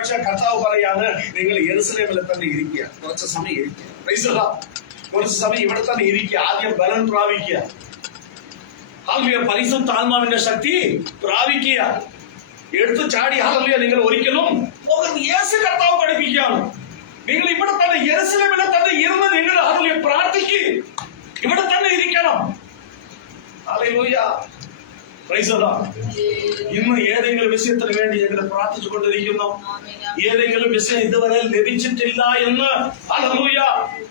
പക്ഷെ കർത്താവ് പറയാണ്, നിങ്ങൾ യെരുശലേമിൽ തന്നെ ഇരിക്കുക, കുറച്ച് സമയം ഇരിക്കുക, കുറച്ച് സമയം ഇവിടെ തന്നെ ഇരിക്കുക, ആദ്യം ബലം പ്രാപിക്കുക, പരിശുദ്ധാത്മാവിന്റെ ശക്തി പ്രാപിക്കുക. എടുത്തു ചാടി നിങ്ങൾ ഒരിക്കലും പോകുന്നത് യേശു കർത്താവ് പഠിപ്പിക്കുകയാണ്. നിങ്ങൾ ഇവിടെ തന്നെ യെരുശലേമിൽ തന്നെ ഇരുന്ന് നിങ്ങൾ പ്രാർത്ഥിക്കുക, ഇവിടെ തന്നെ ഇരിക്കണം. Hallelujah, praise the Lord. ഇന്ന് ഏതെങ്കിലും വിഷയത്തിന് വേണ്ടി ഞങ്ങൾ പ്രാർത്ഥിച്ചുകൊണ്ടിരിക്കുന്നു, ഏതെങ്കിലും വിഷയം ഇതുവരെ ലഭിച്ചിട്ടില്ല എന്ന് ഹല്ലേലൂയ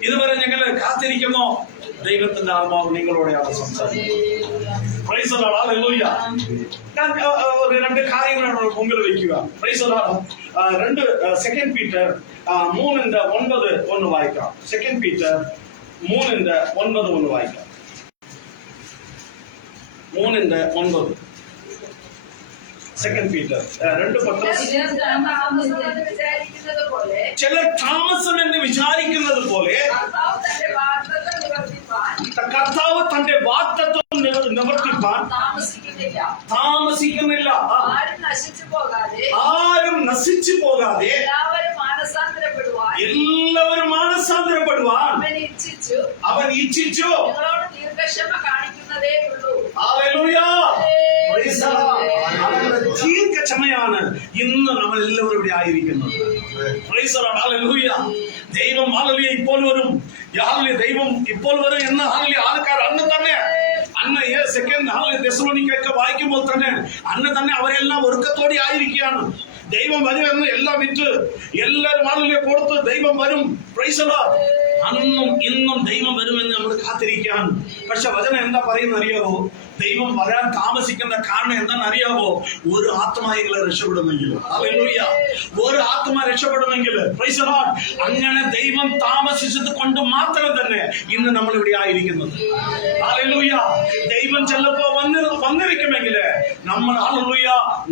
ഇതുവരെ ഞങ്ങൾ കാത്തിരിക്കുന്നു, ദൈവത്തിന്റെ ആത്മാവ് നിങ്ങളോടെയാണ് സംസാരിക്കുന്നത്. Price the lord, hallelujah. ഞാൻ രണ്ട് കാര്യങ്ങളാണ് മുമ്പിൽ വയ്ക്കുക. Price the Lord. 2 പീറ്റർ 3:9 ഒന്ന് വായിക്കാം. 2 പീറ്റർ 3:9 ഒന്ന് വായിക്കാം. 3:9. 2 പീറ്റർ 2:10. ചിലർ താമസം എന്ന് വിചാരിക്കുന്നത് പോലെ കർത്താവ് തന്റെ വാഗ്ദത്തം നിവർത്തിപ്പാൻ താമസിക്കുന്നില്ല. ആരും നശിച്ചു പോകാതെ എല്ലാവരും മാനസാന്തരപ്പെടുവാൻ അവൻ ഇച്ഛിച്ചു. ദീർഘക്ഷമയാണ് ഇന്ന് നമ്മൾ എല്ലാവരും ഇവിടെ ആയിരിക്കുന്നത്. ദൈവം ഇപ്പോൾ വരും, ദൈവം ഇപ്പോൾ വരും എന്ന് ആൾക്കാർ അന്ന് തെസ്സലോനിക്കയൊക്കെ വായിക്കുമ്പോൾ തന്നെ അവരെല്ലാം ഒരുക്കത്തോടെ ആയിരിക്കുകയാണ്. ദൈവം വരുമെന്ന് എല്ലാം വിറ്റ് എല്ലാവരും ആളുകളെ കൊടുത്ത് ദൈവം വരും. Price the Lord. അന്നും ഇന്നും ദൈവം വരുമെന്ന് നമ്മൾ കാത്തിരിക്കുകയാണ്. പക്ഷെ വചനം എന്താ പറയുന്ന അറിയാവോ? ദൈവം വരാൻ താമസിക്കുന്ന കാരണം എന്താണെന്ന് അറിയാവോ? ഒരു ആത്മാക്കളെ രക്ഷപ്പെടുമെങ്കിൽ, ഹല്ലേലൂയ, ഒരു ആത്മ രക്ഷപ്പെടുമെങ്കിൽ, പ്രൈസ് ദി ലോർഡ്. അങ്ങനെ ദൈവം താമസിച്ചത് കൊണ്ട് മാത്രം തന്നെ ഇന്ന് നമ്മൾ ഇവിടെ ആയിരിക്കുന്നത്. ഹല്ലേലൂയ. ദൈവം ചിലപ്പോ വന്നിരിക്കുമെങ്കിൽ നമ്മൾ ഹല്ലേലൂയ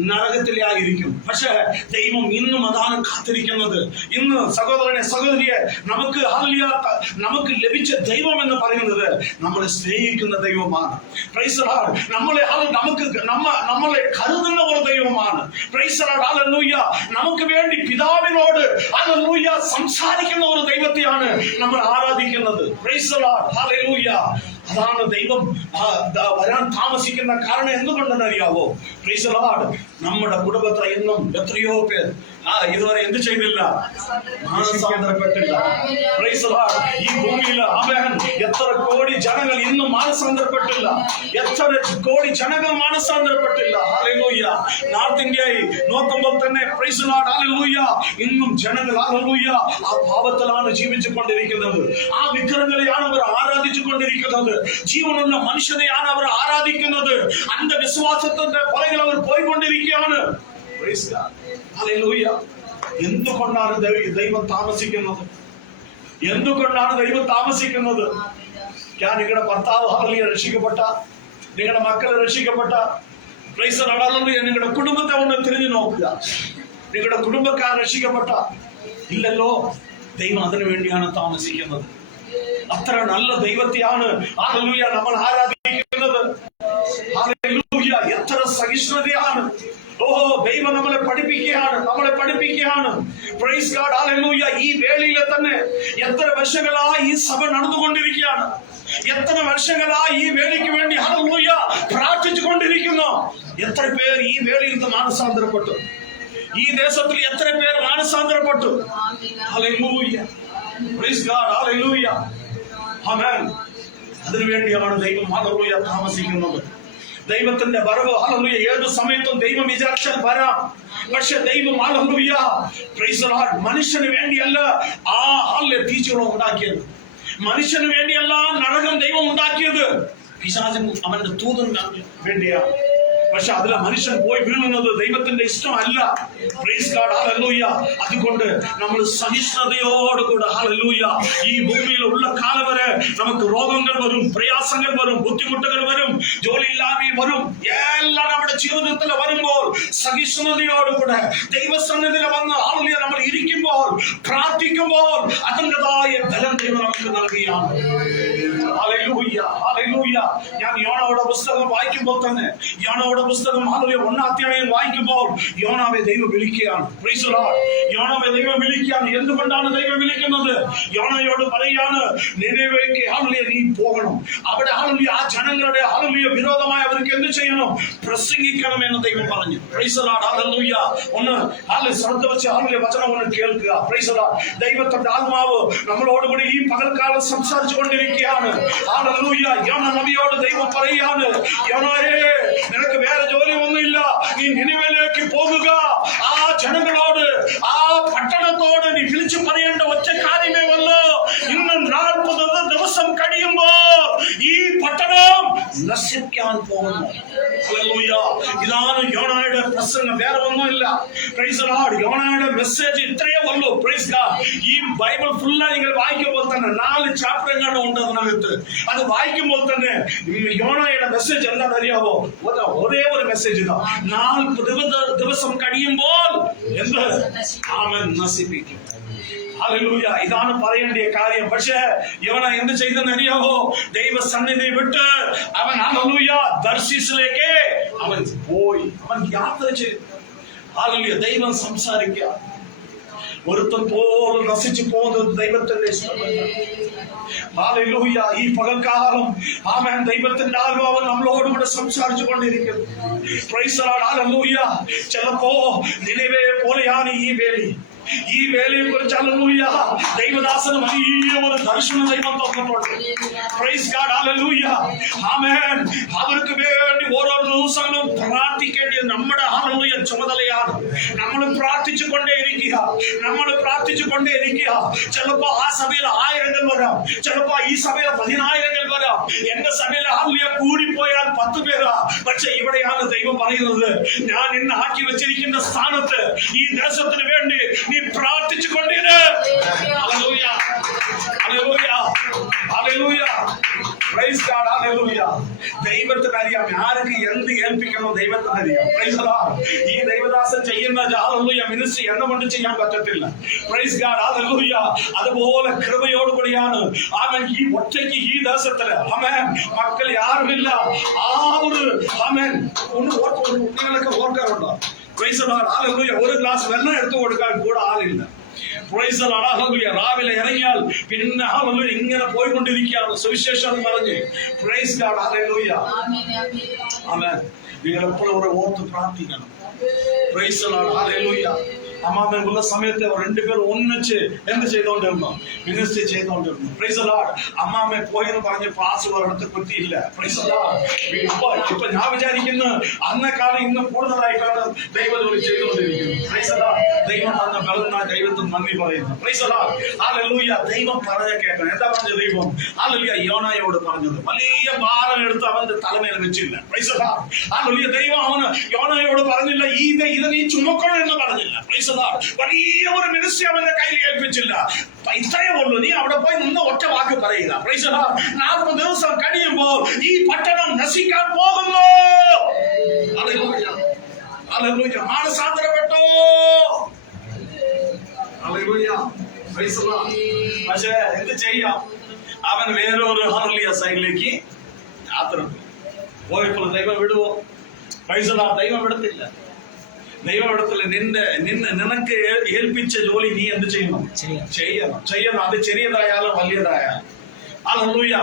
നരകത്തിലേ ആയിരിക്കും. പക്ഷെ ദൈവം ഇന്നും അതാണ് കാത്തിരിക്കുന്നത്. ഇന്ന് സഹോദരനെ സഹോദരിയെ നമുക്ക് ലഭിച്ച ദൈവം എന്ന് പറയുന്നത് നമ്മളെ സ്നേഹിക്കുന്ന ദൈവമാണ്. Praise the lord. നമ്മളെ കരുതുന്ന ഒരു ദൈവമാണ്. Praise the lord. ഹല്ലേലൂയ. നമുക്ക് വേണ്ടി പിതാവിനോട് ഹല്ലേലൂയ സംസാരിക്കുന്ന ഒരു ദൈവത്തെയാണ് നമ്മൾ ആരാധിക്കുന്നത്. Praise the lord. ഹല്ലേലൂയ. അതാണ് ദൈവം വരാൻ താമസിക്കുന്ന കാരണം എന്തുകൊണ്ടെന്ന് അറിയാവോ? Praise the lord. നമ്മുടെ കുടുംബത്തിൽ ഇന്നും എത്രയോ പേർ ഇതുവരെ എന്ത് ചെയ്തില്ല? മാനസാന്തരപ്പെട്ടില്ല. Praise the lord. ഈ ഭൂമിയിൽ എത്ര കോടി ജനങ്ങൾ ഇന്നും മാനസാന്തരപ്പെട്ടില്ല. എത്ര കോടി ജനങ്ങൾ മാനസാന്തരപ്പെട്ടില്ല. ഹല്ലേലൂയ. നോർത്ത് ഇന്ത്യയിൽ നോക്കുമ്പോൾ തന്നെ പ്രൈസ് ദി ലോർഡ്, ഹല്ലേലൂയ, ഇന്നും ജനങ്ങൾ ഹല്ലേലൂയ ആ പാപത്തിലാണ് ജീവിച്ചു കൊണ്ടിരിക്കുന്നത്. ആ വിഗ്രഹങ്ങളെയാണ് അവർ ആരാധിച്ചു കൊണ്ടിരിക്കുന്നത്. ജീവനുള്ള മനുഷ്യനെയാണ് അവർ ആരാധിക്കുന്നത്. അന്ധവിശ്വാസത്തിന്റെ പുറകിൽ അവർ പോയിക്കൊണ്ടിരിക്കുകയാണ്. എന്തുകൊണ്ടാണ് ദൈവം താമസിക്കുന്നത്? എന്തുകൊണ്ടാണ് ദൈവം താമസിക്കുന്നത്? ഞാൻ നിങ്ങളുടെ ഭർത്താവ് ഹല്ലേലൂയ രക്ഷിക്കപ്പെട്ട, നിങ്ങളുടെ മക്കൾ രക്ഷിക്കപ്പെട്ട, പ്രൈസ് ദി ലോർഡ്, നിങ്ങളുടെ കുടുംബത്തെ ഒന്ന് തിരിഞ്ഞു നോക്കുക. നിങ്ങളുടെ കുടുംബക്കാർ രക്ഷിക്കപ്പെട്ട ഇല്ലല്ലോ. ദൈവം അതിനു വേണ്ടിയാണ് താമസിക്കുന്നത്. അത്ര നല്ല ദൈവത്തെയാണ് ഹല്ലേലൂയ നമ്മൾ ആരാധിക്കുന്നത്. ഹല്ലേലൂയ. എത്ര സഹിഷ്ണുതയാണ്. ദൈവം നമ്മളെ പഠിപ്പിക്കുകയാണ്. Price god. ഹല്ലേലൂയ. ഈ വേളയിലെ തന്നെ എത്ര വർഷങ്ങളായി ഈ സഭ നടന്നുകൊണ്ടിരിക്കുകയാണ്. എത്ര വർഷങ്ങളായി ഈ വേലയ്ക്ക് വേണ്ടി ഹല്ലേലൂയ പ്രാർത്ഥിച്ചു കൊണ്ടിരിക്കുന്നു. എത്ര പേർ ഈ വേളയിൽ നിന്ന് മാനസാന്തരപ്പെട്ടു? ഈ ദേശത്തിൽ എത്ര പേർ മാനസാന്തരപ്പെട്ടു? ഹല്ലേലൂയ. Praise god. ഹല്ലേലൂയ. ആമേൻ. അതിനുവേണ്ടിയാണ് ദൈവം ഹല്ലേലൂയ താമസിക്കുന്നത്. ദൈവത്തിന്റെ വരവ് ഹല്ലേലൂയ ഏത് സമയത്തും ദൈവം വിചാരിച്ചാൽ വരാം. പക്ഷെ ദൈവം ഹല്ലേലൂയ പ്രൈസ് ദി ലോർഡ് മനുഷ്യന് വേണ്ടിയല്ല ആ തീച്ചുളം ഉണ്ടാക്കിയത്. മനുഷ്യന് വേണ്ടിയല്ല നരകം ദൈവം ഉണ്ടാക്കിയത്. പിശാചിനും അവന്റെ ദൂതന് വേണ്ടിയാണ്. പക്ഷെ അതിലെ മനുഷ്യൻ പോയി വീഴുന്നത് ദൈവത്തിന്റെ ഇഷ്ടമല്ല. Price god. ഹല്ലേലൂയ. അതുകൊണ്ട് നമ്മൾ സഹിഷ്ണുതയോടുകൂടെ ഹല്ലേലൂയ ഈ ഭൂമിയിൽ ഉള്ള കാലം വരെ നമുക്ക് രോഗങ്ങൾ വരും, പ്രയാസങ്ങൾ വരും, ബുദ്ധിമുട്ടുകൾ വരും, ജോലിയില്ലായ്മ വരും, എല്ലാം നമ്മുടെ ജീവിതത്തിൽ വരുമ്പോൾ സഹിഷ്ണുതയോടുകൂടെ ദൈവസന്നിധിയിൽ വന്ന് ഹല്ലേലൂയ നമ്മൾ ഇരിക്കുമ്പോൾ പ്രാർത്ഥിക്കുമ്പോൾ അതിൻ്റെതായ ബലം ദൈവം നമുക്ക് നൽകുകയാണ്. ഹല്ലേലൂയ. ഹല്ലേലൂയ. ഞാൻ യോണയുടെ പുസ്തകം വായിക്കുമ്പോൾ തന്നെ, യോണയുടെ പുസ്തകം 1 അധ്യായം വായിക്കുമ്പോൾ യോനാവെ ദൈവം വിളിക്കുകയാണ്. Price the Lord. യോനാവെ ദൈവം വിളിക്കുകയാണ്. എന്തുകൊണ്ടാണ് ദൈവം വിളിക്കുന്നത്? യോനയോട് പറയാണ്, നിനവേക്ക് നീ പോകണം. അവിടെ ആ ജനങ്ങളുടെ വിരോധമായി അവർക്ക് എന്ത് ചെയ്യണം? പ്രസംഗിക്കണം എന്ന് ദൈവം പറഞ്ഞു. Price the lord. ഹല്ലേലൂയ. ഒന്ന് ശ്രദ്ധ വെച്ച് വചനം ഒന്ന് കേൾക്കുക. Price the Lord. ദൈവത്തിന്റെ ആത്മാവ് നമ്മളോടുകൂടി ഈ പകൽക്കാലം സംസാരിച്ചു കൊണ്ടിരിക്കുകയാണ്. ഹല്ലേലൂയ. യോന നബിയോട് ദൈവം പറയുകയാണ്, യോനായേ, നിനക്ക് വേറെ ജോലി ഒന്നുമില്ല. നീ നിനിവേലേക്ക് പോകുക. ആ ജനങ്ങളോട്, ആ പട്ടണത്തോട് നീ വിളിച്ചു പറയേണ്ട ഒറ്റ കാര്യമേ ഉള്ളൂ. ഇന്ന് 40 ദിവസം കഴിയുമ്പോൾ ഈ പട്ടണം നശിക്കാൻ പോകുന്നു. ഹല്ലേലൂയ. ഇതാണ് യോനായുടെ പ്രസംഗം, വേറെ ഒന്നുമില്ല. Praise the lord. യോനായുടെ മെസ്സേജ് ഇത്രയേ ഉള്ളൂ. Price god. ഈ ബൈബിൾ ഫുള്ളായി നിങ്ങൾ വായിക്കുമ്പോൾ തന്നെ 4 ചാപ്റ്റർ എങ്ങാണ്ട് ഉണ്ട് അതിനകത്ത്. അത് വായിക്കുമ്പോൾ തന്നെ യോനായുടെ മെസ്സേജ് എന്താണെന്ന് അറിയാവോ? ഒരേ ഒരു മെസ്സേജ് ഇതാ, 40 ദിവസം കഴിയുമ്പോൾ എന്ത്? അവൻ നശിപ്പിക്കും. ഹല്ലേലൂയ. ഇതാണ് പറയേണ്ട കാര്യം. പക്ഷേ യോന എന്ത് ചെയ്തെന്ന് അറിയാവോ? ദൈവസന്നിധി വിട്ട് അവൻ ഹല്ലേലൂയ ദർശീസിലേക്ക് അവൻ പോയി. അവൻ യാത്ര ചെയ്തു. ഹല്ലേലൂയ. ദൈവം സംസാരിക്കുക. ഒരുത്തൻ പോലും നശിച്ചു പോകുന്നത് ദൈവത്തിന്റെ ഇഷ്ടമല്ല. ഹല്ലേലൂയ. ഈ പകൽക്കാലം ആമേൻ ദൈവത്തിന്റെ ആത്മാവ് നമ്മളോടുകൂടെ സംസാരിച്ചു കൊണ്ടിരിക്കുന്നു. Price the lord. ഹല്ലേലൂയ. ചിലപ്പോ നിനിവേ പോലെയാണ് ഈ വേലി. ഈ വേലയെ കുറിച്ച് ഹല്ലേലൂയ ദൈവദാസന് വലിയ ഒരു ദർശനം ദൈവം തന്നിട്ടുണ്ട്. Price god. ഹല്ലേലൂയ. ആമേൻ. അവർക്ക് വേണ്ടി ഓരോ ദിവസങ്ങളും പ്രാർത്ഥിക്കേണ്ടത് നമ്മുടെ ഹല്ലേലൂയ ചുമതലയാണ്. നമ്മൾ പ്രാർത്ഥിച്ചു കൊണ്ടേയിരിക്കുക. ചിലപ്പോ ആ സഭയിൽ 1000 വരാം, ചിലപ്പോ ഈ സഭയിൽ 10,000 വരാം. എന്റെ സഭയിൽ ഹല്ലേലൂയ കൂടിപ്പോയാൽ 10 പേരാ. പക്ഷെ ഇവിടെയാണ് ദൈവം പറയുന്നത്, ഞാൻ ഇന്ന് ആക്കി വെച്ചിരിക്കുന്ന സ്ഥാനത്ത് ഈ ദേശത്തിന് വേണ്ടി നീ പ്രാർത്ഥിച്ചു കൊണ്ടിര്. Hallelujah. Hallelujah. Hallelujah. Praise god. Hallelujah. ദൈവത്തിന് അറിയാം ആർക്ക് എന്ത് ഏൽപ്പിക്കണം. ദൈവത്തിന് അറിയാം. Praise god. ഈ ദൈവദാസൻ ചെയ്യുന്ന ഹല്ലേലൂയ മിനിസ്ട്രി എന്നുകൊണ്ട് ചെയ്യാൻ പറ്റത്തില്ല. Praise god. ഹല്ലേലൂയ. അതുപോലെ കൃപയോടുകൂടിയാണ് അവൻ ഈ ഒറ്റയ്ക്ക് ഈ ദേശത്തില് ആമേൻ മക്കൾ ആരുമില്ല. ആ ഒരു ആമേൻ നിങ്ങളൊക്കെ ഓർക്കാറുണ്ടോ? Praise god. ഹല്ലേലൂയ. ഒരു ഗ്ലാസ് വെള്ളം എടുത്തു കൊടുക്കാൻ കൂടെ ആളില്ല. Praise the lord. ഹല്ലേലൂയ. രാവിലെ ഇറങ്ങിയാൽ പിന്നെ ഹല്ലേലൂയ ഇങ്ങനെ പോയിക്കൊണ്ടിരിക്കുകയാണ് സുവിശേഷം പറഞ്ഞ്. Praise god. ഹല്ലേലൂയ. ആമേൻ. നിങ്ങൾ എപ്പോഴും ഓർത്ത് പ്രാർത്ഥിക്കണം. Praise the lord. ഹല്ലേലൂയ. അമ്മാമൻ ഉള്ള സമയത്ത് 2 പേർ ഒന്നിച്ച് എന്ത് ചെയ്തോണ്ടിരുന്നു? മിനിസ്റ്റർ ചെയ്തോണ്ടിരുന്നു. Praise the lord. അമ്മാമ്മ പോയെന്ന് പറഞ്ഞ് പാസ് ഒരിടത്ത് കുത്തിയില്ല. Price the Lord. ഇപ്പൊ ഞാൻ വിചാരിക്കുന്നു അന്നേക്കാളും ഇന്ന് കൂടുതലായിട്ടാണ് ദൈവജോലി ചെയ്തുകൊണ്ടിരിക്കുന്നത്. Price the Lord. ദൈവം തന്ന ബലത്തിനായി ദൈവത്തിന് നന്ദി പറയുന്നു. Price the lord. ഹല്ലേലൂയ. ദൈവം പറഞ്ഞ കേൾക്കണം. എന്താ പറഞ്ഞ ദൈവം? ഹല്ലേലൂയ. യോനായോട് പറഞ്ഞത് വലിയ ഭാരം എടുത്ത് അവന്റെ തലമേൽ വെച്ചില്ല. Price the lord. ഹല്ലേലൂയ. ദൈവം അവന് യോനായോട് പറഞ്ഞില്ല ഇത് നീ ചുമക്കണം എന്ന് പറഞ്ഞില്ല. വലിയ ഒരു മിനിസ്ട്രി അവന്റെ കയ്യിൽ ഏൽപ്പിച്ചില്ല. ഇത്രയേ ഉള്ളൂ, നീ അവിടെ പോയി നിന്ന് ഒറ്റ വാക്ക് പറയുക. 40 ദിവസം കഴിയുമ്പോൾ ഈ പട്ടണം നശിക്കാൻ പോകുന്നു. മാനസാന്തരപ്പെട്ടോ. പക്ഷേ എന്ത് ചെയ്യാം? അവൻ വേറൊരു ഹല്ലേലൂയ സൈഡിലേക്ക് യാത്ര പോയപ്പോൾ ദൈവം വിടുവോ? ദൈവം വിടത്തില്ല. നിനക്ക് ഏൽപ്പിച്ച ജോലി നീ എന്ത് ചെയ്യണം? ചെയ്യണം. അത് ചെറിയതായാലും വലിയതായാലും. ഹല്ലേലൂയ.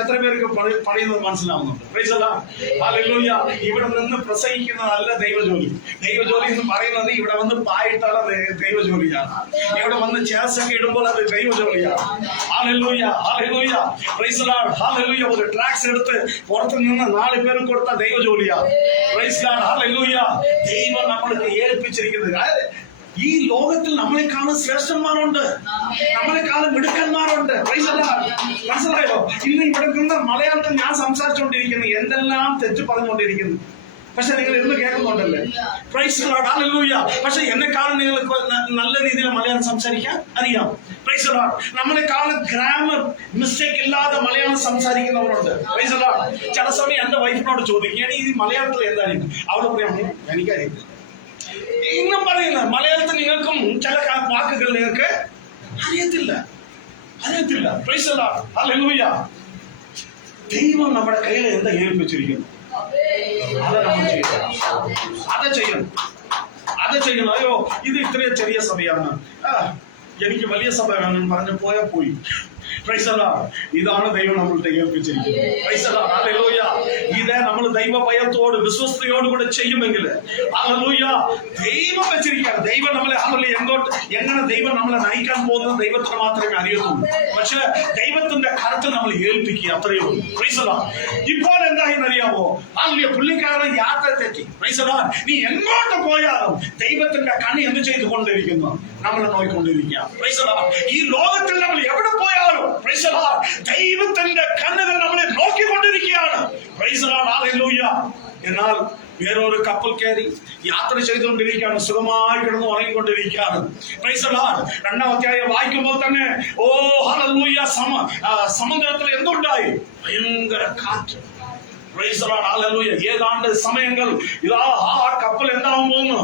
എത്ര പേർക്ക് പറയുന്നത് മനസ്സിലാവുന്നുണ്ട്? Price the lord. ഹല്ലേലൂയ. ഇവിടെ നിന്ന് പ്രസംഗിക്കുന്നതല്ല ദൈവജോലി. ദൈവജോലി എന്ന് പറയുന്നത് ഇവിടെ വന്ന് പായിട്ടാണ് ദൈവജോലിയാണ്. ഇവിടെ വന്ന് ചേർച്ചൊക്കെ ഇടുമ്പോൾ അത് ദൈവജോലിയാണ്. Hallelujah. Hallelujah. Praise the lord. Hallelujah. ഒരു ട്രാക്സ് എടുത്ത് പുറത്തു നിന്ന് 4 പേർക്ക് കൊടുത്ത ദൈവജോലിയാണ്. Price god. ഹല്ലേലൂയ. ദൈവം നമ്മൾക്ക് ഏൽപ്പിച്ചിരിക്കുന്നത്. ഈ ലോകത്തിൽ നമ്മളെക്കാളും ശ്രേഷ്ഠന്മാരുണ്ട്, നമ്മളെക്കാളും മിടുക്കന്മാരുണ്ട്. മനസ്സിലായോ? ഇന്ന് ഇവിടെ നിന്ന് മലയാളത്തിൽ ഞാൻ സംസാരിച്ചുകൊണ്ടിരിക്കുന്നു, എന്തെല്ലാം തെറ്റ് പറഞ്ഞുകൊണ്ടിരിക്കുന്നു. പക്ഷെ നിങ്ങൾ എന്ന് കേൾക്കുന്നുണ്ടല്ലേ? Praise the lord. ഹല്ലേലൂയ. പക്ഷെ എന്നെക്കാളും നിങ്ങൾക്ക് നല്ല രീതിയിൽ മലയാളം സംസാരിക്കാൻ അറിയാം. Praise the lord. നമ്മളെക്കാളും ഗ്രാമർ മിസ്റ്റേക്ക് ഇല്ലാതെ മലയാളം സംസാരിക്കുന്നവരുണ്ട്. Praise the lord. ചില സമയം എന്റെ വൈഫിനോട് ചോദിക്കുകയാണ് ഈ മലയാളത്തിൽ എന്തായിരിക്കും? അവിടെ പറയാം എനിക്കറിയില്ല. ഇന്നും പറയുന്നത് മലയാളത്തിൽ നിങ്ങൾക്കും ചില വാക്കുകൾ നിങ്ങൾക്ക് അറിയത്തില്ല. Price the lord. ഹല്ലേലൂയ. ദൈവം നമ്മുടെ കയ്യിൽ എന്താ ഏൽപ്പിച്ചിരിക്കുന്നു അത് നമ്മൾ ചെയ്യണം. അത് ചെയ്യണം. അയ്യോ ഇത് ഇത്രയും ചെറിയ സഭയാണ്, എനിക്ക് വലിയ സഭ വേണം പറഞ്ഞ് പോയാൽ പോയി. ഇതാണ് ദൈവം നമ്മളുടെ ഏൽപ്പിച്ചിരിക്കുന്നത്. ഇത് നമ്മൾ ദൈവ ഭയത്തോട് വിശ്വസ്തയോടുകൂടെ ചെയ്യുമെങ്കിൽ ദൈവം വെച്ചിരിക്കുകയാണ്. ദൈവം നമ്മളെ എങ്ങനെ ദൈവം നമ്മളെ നയിക്കാൻ പോകുന്നത് ദൈവത്തിന് മാത്രമേ അറിയത്തുള്ളൂ. പക്ഷെ ദൈവത്തിന്റെ കരുത്ത് നമ്മൾ ഏൽപ്പിക്കുക, അത്രയേ ഉള്ളൂ. ഇപ്പോൾ എന്തായെന്നറിയാമോ? പുള്ളിക്കാരൻ യാത്ര തെറ്റി. നീ എങ്ങോട്ട് പോയാലും ദൈവത്തിന്റെ കണി എന്ത് ചെയ്തുകൊണ്ടിരിക്കുന്നു? നമ്മളെ നോക്കിക്കൊണ്ടിരിക്കുക. ഈ ലോകത്തിൽ നമ്മൾ എവിടെ പോയാലും ദൈവത്തിന്റെ കണ്ണുകൾ നമ്മളെ നോക്കിക്കൊണ്ടിരിക്കുകയാണ്. എന്നാൽ വേറൊരു കപ്പൽ കയറി യാത്ര ചെയ്തുകൊണ്ടിരിക്കുകയാണ്, സുഖമായി കിടന്ന് ഉറങ്ങിക്കൊണ്ടിരിക്കുകയാണ്. 2-ാം അധ്യായം വായിക്കുമ്പോൾ തന്നെ സമുദ്രത്തിൽ എന്തുണ്ടായി? ഭയങ്കര കാറ്റ്. ഏതാണ്ട് സമയങ്ങൾ ഇതാ ആ കപ്പൽ എന്താവാൻ പോകുന്നു?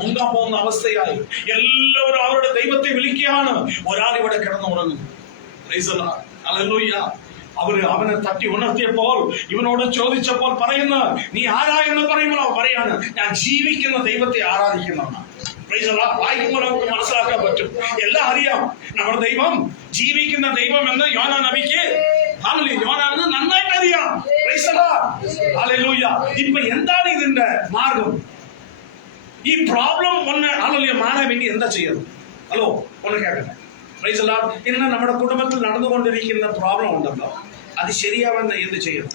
മുങ്ങാൻ പോകുന്ന അവസ്ഥയായി. എല്ലാവരും അവരുടെ ദൈവത്തെ വിളിക്കുകയാണ്. ഒരാൾ ഇവിടെ കിടന്ന് ഉറങ്ങുന്നു. അവനെ തട്ടി ഉണർത്തിയപ്പോൾ ഇവനോട് ചോദിച്ചപ്പോൾ പറയുന്ന, നീ ആരാ എന്ന് പറയുമ്പോൾ അവൻ പറയാണ്, ഞാൻ ജീവിക്കുന്ന ദൈവത്തെ ആരാധിക്കുന്നവനാണ്. വായിക്കുമ്പോൾ നമുക്ക് മനസ്സിലാക്കാൻ പറ്റും. എല്ലാം അറിയാം. നമ്മുടെ ദൈവം ജീവിക്കുന്ന ദൈവം എന്ന് യോനാ നബിക്ക് യോനാന്ന് നന്നായിട്ട് അറിയാം. ഇപ്പൊ എന്താണ് ഇതിന്റെ മാർഗം? ഈ പ്രോബ്ലം മാറാൻ വേണ്ടി എന്താ ചെയ്യുന്നത്? ഹലോ, ഒന്ന് കേൾക്കട്ടെ. ഇന്ന് നമ്മുടെ കുടുംബത്തിൽ നടന്നുകൊണ്ടിരിക്കുന്ന പ്രോബ്ലം ഉണ്ടല്ലോ, അത് ശരിയാവാൻ എന്ത് ചെയ്യണം?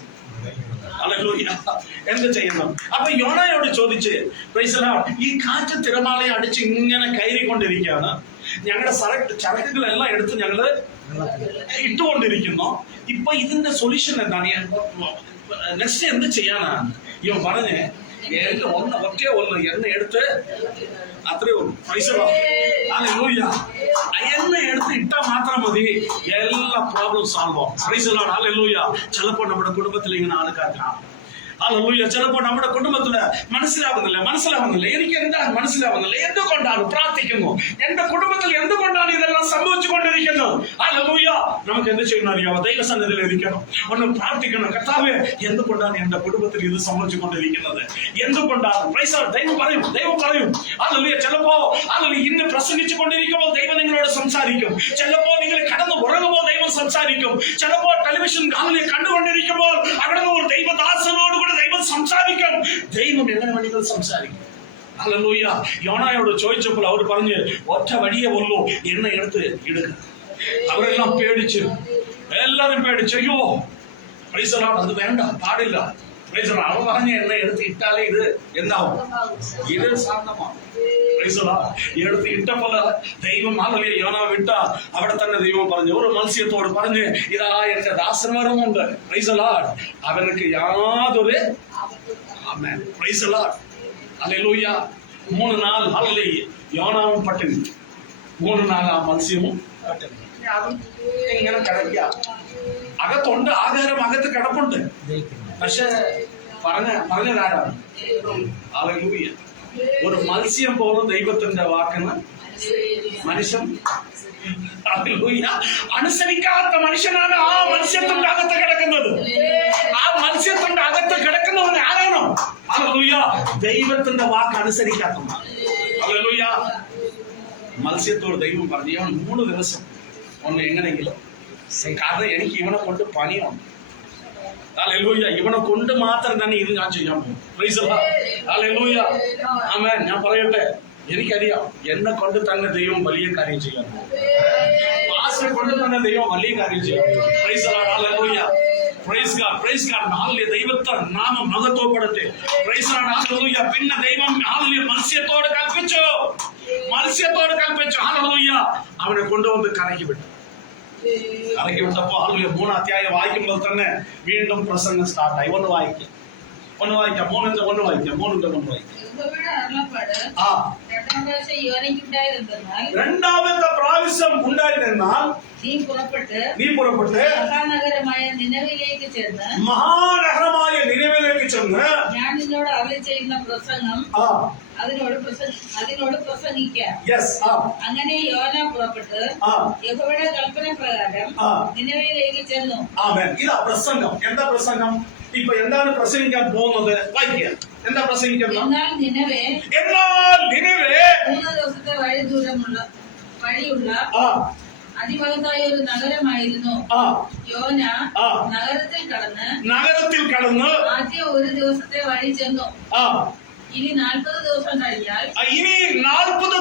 എന്ത് ചെയ്യണം? അപ്പൊ യോനായോട് ചോദിച്ച്, ഈ കാറ്റ് തിരമാലയെ അടിച്ച് ഇങ്ങനെ കയറിക്കൊണ്ടിരിക്കുകയാണ്, ഞങ്ങളുടെ ചരക്കുകളെല്ലാം എടുത്ത് ഞങ്ങള് ഇട്ടുകൊണ്ടിരിക്കുന്നു. ഇപ്പൊ ഇതിന്റെ സൊല്യൂഷൻ എന്താണ്? നെക്സ്റ്റ് എന്ത് ചെയ്യാനാണ്? ഇവൻ പറഞ്ഞ്, എണ്ണ എടുത്ത് അത്രേ ഉള്ളൂ. എണ്ണ എടുത്ത് ഇട്ടാൽ മാത്രം മതി, എല്ലാ പ്രോബ്ലം സോൾവ് ആവും. ചിലപ്പോൾ നമ്മുടെ കുടുംബത്തിൽ ഇങ്ങനെ ആൾക്കാർ കാണും. ചിലപ്പോൾ നമ്മുടെ കുടുംബത്തിന് മനസ്സിലാവുന്നില്ല. എനിക്ക് എന്താണ് മനസ്സിലാവുന്നില്ല? എന്തുകൊണ്ടാണ് പ്രാർത്ഥിക്കുന്നു? എന്റെ കുടുംബത്തിൽ എന്തുകൊണ്ടാണ് ഇതെല്ലാം സംഭവിച്ചുകൊണ്ടിരിക്കുന്നത്? നമുക്ക് എന്ത് ചെയ്യണം അറിയാമോ? ദൈവസന്നിധിയിൽ ഇരിക്കണം, ഒന്ന് പ്രാർത്ഥിക്കണം. കർത്താവേ, എന്തുകൊണ്ടാണ് എന്റെ കുടുംബത്തിൽ ഇത് സംഭവിച്ചുകൊണ്ടിരിക്കുന്നത്? എന്തുകൊണ്ടാണ്? ദൈവം പറയും. ചിലപ്പോ ഇന്ന് പ്രസംഗിച്ചു കൊണ്ടിരിക്കുമ്പോൾ ദൈവം നിങ്ങളോട് സംസാരിക്കും. ചിലപ്പോ നിങ്ങൾ കടന്നു ഉറങ്ങുമ്പോൾ ദൈവം സംസാരിക്കും. ചിലപ്പോൾ ടെലിവിഷൻ കണ്ടുകൊണ്ടിരിക്കുമ്പോൾ അവിടെ നിന്ന് ദൈവദാസനോട് ദൈവം സംസാരിക്കും. ദൈവം എങ്ങനെ വേണമെങ്കിൽ സംസാരിക്കും. യോനായോട് ചോദിച്ചപ്പോൾ അവർ പറഞ്ഞ്, ഒറ്റ വഴിയേ ഉള്ളൂ, എണ്ണ എടുത്ത് ഇടുക. അവരെല്ലാം പേടിച്ചു, എല്ലാരും പേടിച്ചു. അയ്യോ അത് വേണ്ട, പാടില്ല. അവൻ പറഞ്ഞ എണ്ണ എടുത്ത് ഇട്ടാലേ ഇത് എന്താവും? ഇത് സാധനമാണ്. എടുത്ത് ഇട്ടപ്പോൾ ദൈവം യോനാ വിട്ട അവിടെ തന്നെ ദൈവം പറഞ്ഞു, ഒരു മത്സ്യത്തോട് പറഞ്ഞ്, ഇതാ എന്റെ ദാസന്മാരുമുണ്ട്. അവർക്ക് യാതൊരു 3 നാൾ യോനാവും പട്ടിണി, 3 നാൾ ആ മത്സ്യവും പട്ടിണി. അതും ഇങ്ങനെ കിടക്കുക. അകത്തുണ്ട്, ആഹാരം അകത്ത് കിടപ്പുണ്ട്. പക്ഷെ പറഞ്ഞതാരാണ്? ഒരു മത്സ്യം പോലും ദൈവത്തിന്റെ വാക്കിന് മനുഷ്യൻ അനുസരിക്കാത്ത മനുഷ്യനാണ് ആ മത്സ്യത്തിന്റെ അകത്ത് കിടക്കുന്നത്. ആ മത്സ്യത്തിന്റെ അകത്ത് കിടക്കുന്നവൻ ആരാണോ? ദൈവത്തിന്റെ വാക്ക് അനുസരിക്കാത്തവനാണ്. മത്സ്യത്തോട് ദൈവം പറഞ്ഞു, ഇവൻ 3 ദിവസം ഒന്ന് എങ്ങനെയെങ്കിലും, കാരണം എനിക്ക് ഇവനെ കൊണ്ട് പണിയാണ്. ഇവനെ കൊണ്ട് മാത്രം തന്നെ ഇത് ഞാൻ ചെയ്യാൻ പോകും. ഞാൻ പറയട്ടെ, എനിക്കറിയാം എന്നെ കൊണ്ട് തന്നെ ദൈവം വലിയ കാര്യം ചെയ്യാൻ പോകും. പാസ്റ്ററെ കൊണ്ട് തന്നെ ദൈവം വലിയ കാര്യം ചെയ്യാൻ പോകും. ദൈവത്തെ നാമം മഹത്വപ്പെടുത്തി. പിന്നെ ദൈവം മത്സ്യത്തോട് കൽപ്പിച്ചു. അവനെ കൊണ്ടുവന്ന് കരക്കി വിട്ടു. കരക്കി വിട്ടപ്പോ 3 അധ്യായം വായിക്കുമ്പോൾ തന്നെ വീണ്ടും പ്രസംഗം സ്റ്റാർട്ടായി. ഒന്ന് വായിക്കാം. 3:1 വായിക്കാം. 3:1 വായിക്കാം. രണ്ടാമത്തെ പ്രാവശ്യം ഉണ്ടായതെന്നാൽ നീ പുറപ്പെട്ട് മഹാനഗരമായ നിനവിലേക്ക് ചെന്ന് ഞാൻ നിന്നോട് അരുളി ചെയ്യുന്ന പ്രസംഗം അതിനോട് പ്രസംഗിക്കാം. അങ്ങനെ യോന പുറപ്പെട്ട് യഹോവയുടെ കൽപ്പന പ്രകാരം നിനവിലേക്ക് ചെന്നു. ഇതാ പ്രസംഗം. എന്താ പ്രസംഗം? ഇപ്പൊ എന്താണ് പ്രസംഗിക്കാൻ പോകുന്നത്? വായിക്കുക. എന്താ പ്രസംഗിക്കുന്നത്? എന്നാൽ നിനവേ 3 ദിവസത്തെ വഴിയുള്ള അതിമഹത്തായ ഒരു നഗരമായിരുന്നു. യോന നഗരത്തിൽ കടന്ന് ആദ്യ 1 ദിവസത്തെ വഴി ചെന്നു. ഇനി 40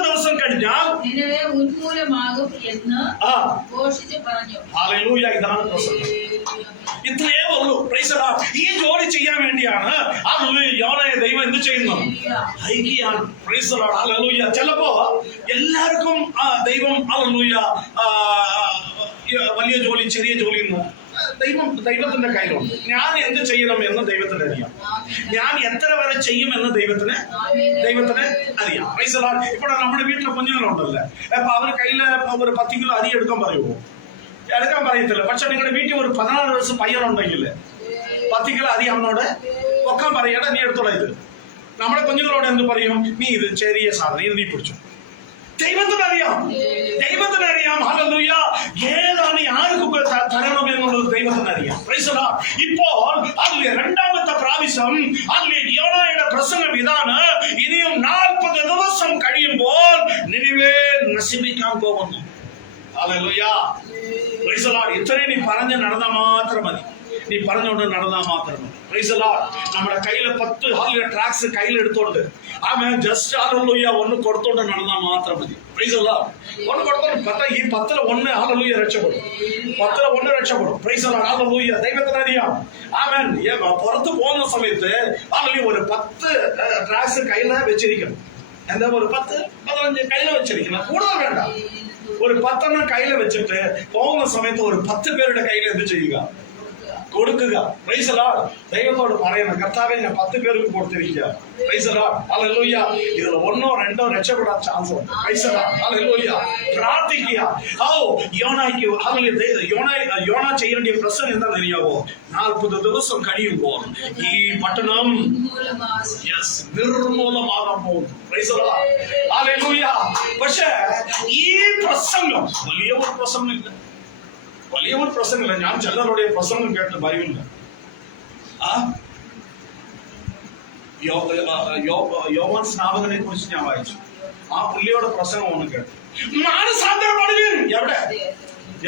ദിവസം കഴിഞ്ഞാൽ നിനവേ ഉന്മൂലമാകും എന്ന് ഘോഷിച്ച് പറഞ്ഞു. ഇതാണ് പ്രസംഗം. ഇത്രയേ ഉള്ളൂ. ഈ ജോലി ചെയ്യാൻ വേണ്ടിയാണ് യോനയെ ദൈവം എന്ത് ചെയ്യുന്നു? ഐക്യാണ്. ചിലപ്പോ എല്ലാവർക്കും ദൈവം വലിയ ജോലി ചെറിയ ജോലി ദൈവത്തിന്റെ കയ്യിലുണ്ട്. ഞാൻ എന്ത് ചെയ്യണം എന്ന് ദൈവത്തിന് അറിയാം. ഞാൻ എത്ര വരെ ചെയ്യും എന്ന് ദൈവത്തിന് അറിയാം. ഇപ്പോൾ നമ്മുടെ വീട്ടിലെ കുഞ്ഞുങ്ങളുണ്ടല്ലേ, അപ്പൊ അവര് കയ്യില് ഒരു 10 കിലോ അരി എടുക്കാൻ പറയുമോ? എടുക്കാൻ പറയത്തില്ല. പക്ഷെ നിങ്ങളുടെ വീട്ടിൽ ഒരു 16 വയസ്സ് പയ്യനുണ്ടെങ്കിൽ 10 കിലോ അരി അവനോട് പൊക്കാൻ പറയണ, നീ എടുത്തോളാം. ഇത് നമ്മുടെ കുഞ്ഞുങ്ങളോട് എന്ത് പറയും? നീ ഇത് ചെറിയ സാധനം, ഇത് നീ പിടിച്ചു. ദൈവത്തിനറിയാം. ഹല്ലേലൂയ. ഏതാണ് ആർക്ക് തരണം എന്നുള്ളത് ദൈവത്തിനറിയാം. ഇപ്പോൾ രണ്ടാമത്തെ പ്രാവശ്യം യോനയുടെ പ്രസംഗം ഇതാണ്. ഇനിയും 40 ദിവസം കഴിയുമ്പോൾ നിനിവേ നശിപ്പിക്കാൻ പോകുന്നു. ഹല്ലേലൂയ. ഇത്രയും നീ പറഞ്ഞ് നടന്നാൽ മാത്രം മതി. നീ പറഞ്ഞുകൊണ്ട് നടന്നാൽ മാത്രം മതി. നമ്മുടെ കയ്യില് 10 ട്രാക്സ് കയ്യിലെടുത്തോണ്ട് ജസ്റ്റ് ഒന്ന് കൊടുത്തോണ്ട് നടന്നാൽ മാത്രം മതി. ഒന്ന് കൊടുത്തോണ്ട് ഈ 10-ൽ 1 രക്ഷപ്പെടും. 10-ൽ 1 രക്ഷപ്പെടും. ദൈവത്തിനറിയാം. പുറത്ത് പോകുന്ന സമയത്ത് ഒരു 10 ട്രാക്സ് കയ്യില് വെച്ചിരിക്കണം. എന്താ ഒരു 10-15 കയ്യില് വെച്ചിരിക്കണം. കൂടുതൽ വേണ്ട. ഒരു 10 കയ്യില് വെച്ചിട്ട് പോകുന്ന സമയത്ത് ഒരു 10 പേരുടെ കയ്യിൽ എന്ത് ചെയ്യുക? കൊടുക്കുക. ദൈവത്തോട് പറയുന്ന കർത്താവെ, ഞാൻ 10 പേർക്ക് കൊടുത്തിരിക്കുക. ഹല്ലേലൂയ. ഇതിൽ 1-ഓ 2-ഓ രക്ഷപ്പെടാൻ ചാൻസ് ഉണ്ട്. പ്രാർത്ഥിക്കുക. യോന ചെയ്യേണ്ട പ്രശ്നം എന്താണെന്ന് അറിയാവോ? 40 ദിവസം കഴിയുമ്പോൾ ഈ പട്ടണം നിർമൂലമാകാൻ പോകുന്നു. പക്ഷേ ഈ പ്രസംഗം വലിയൊരു പ്രസംഗമില്ല. ഞാൻ ചിലരുടെ പ്രസംഗം കേട്ട് ഭയമില്ല. യോവാൻ സ്നാപകനെ കുറിച്ച് ഞാൻ വായിച്ചു. ആ പുള്ളിയുടെ പ്രസംഗം ഒന്ന് കേട്ടു. മാനസാന്തരപ്പെടുവിൻ.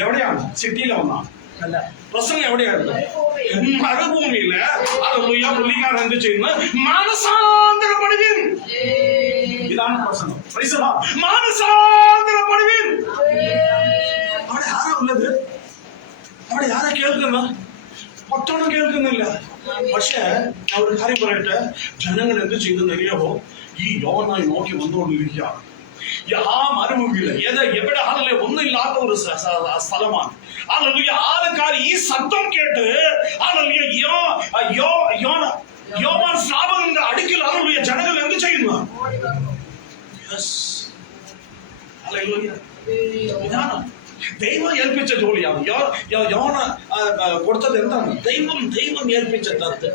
എവിടെയാണ്? സിറ്റിയിലെ ഒന്നാണ് പ്രസംഗം. എവിടെയായിരുന്നു? മരുഭൂമിയില്. പുള്ളിക്കാരൻ എന്ത് ചെയ്യുന്നത്? മാനസാന്തരപ്പെടുവിൻ. ഇതാണ് പ്രസംഗം. മാനസാന്തരപ്പെടുവിൻ. അവിടെ ആരാ ഉള്ളത്? അവിടെ ആരാ കേൾക്കുന്ന? പട്ടണം കേൾക്കുന്നില്ല. പക്ഷെ ഒരു കാര്യം പറയട്ടെ, ജനങ്ങൾ എന്ത് ചെയ്തെന്ന് അറിയാമോ? ഈ യോനായി നോക്കി വന്നുകൊണ്ടിരിക്കുകയാണ്. ആ മരുഭൂമിയില് എവിടെ ഒന്നില്ലാത്ത ഒരു സ്ഥലമാണ്. ആൾക്കാർ ഈ ശബ്ദം കേട്ട് യോവാൻ സ്നാപകന്റെ അടുക്കൽ ജനങ്ങൾ എന്ത് ചെയ്യുന്നു? ഇതാണ് ദൈവം ഏൽപ്പിച്ച ജോലിയാണ്. യോന കൊടുത്തത് എന്താണ്? ദൈവം ഏൽപ്പിച്ച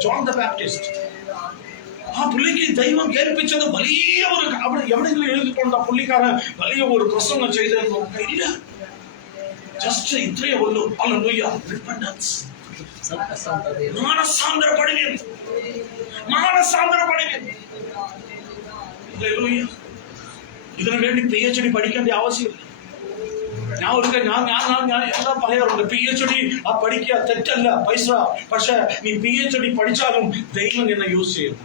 ജോൺ ദ ബാപ്റ്റിസ്റ്റ്. ആ പുള്ളിക്ക് ദൈവം ഏൽപ്പിച്ചത് വലിയ ഒരു, അവിടെ എവിടെയെങ്കിലും എഴുതിക്കൊണ്ട് പുള്ളിക്കാരൻ വലിയ ഒരു പ്രസംഗം ചെയ്തെന്ന് ഇല്ല. ജസ്റ്റ് ഇത്രയേ ഉള്ളൂ. ഹല്ലേലൂയ. റിപ്പന്റൻസ്. മാനസാന്തരപ്പെടുവിൻ. ഹല്ലേലൂയ. ഇതിനു വേണ്ടി PhD പഠിക്കേണ്ട ആവശ്യമില്ല. ഞാൻ എന്താ പറയാറുണ്ട്, PhD പഠിക്കുക തെറ്റല്ല, പൈസ. പക്ഷെ നീ PhD പഠിച്ചാലും ദൈവം നിന്നെ യൂസ് ചെയ്യും.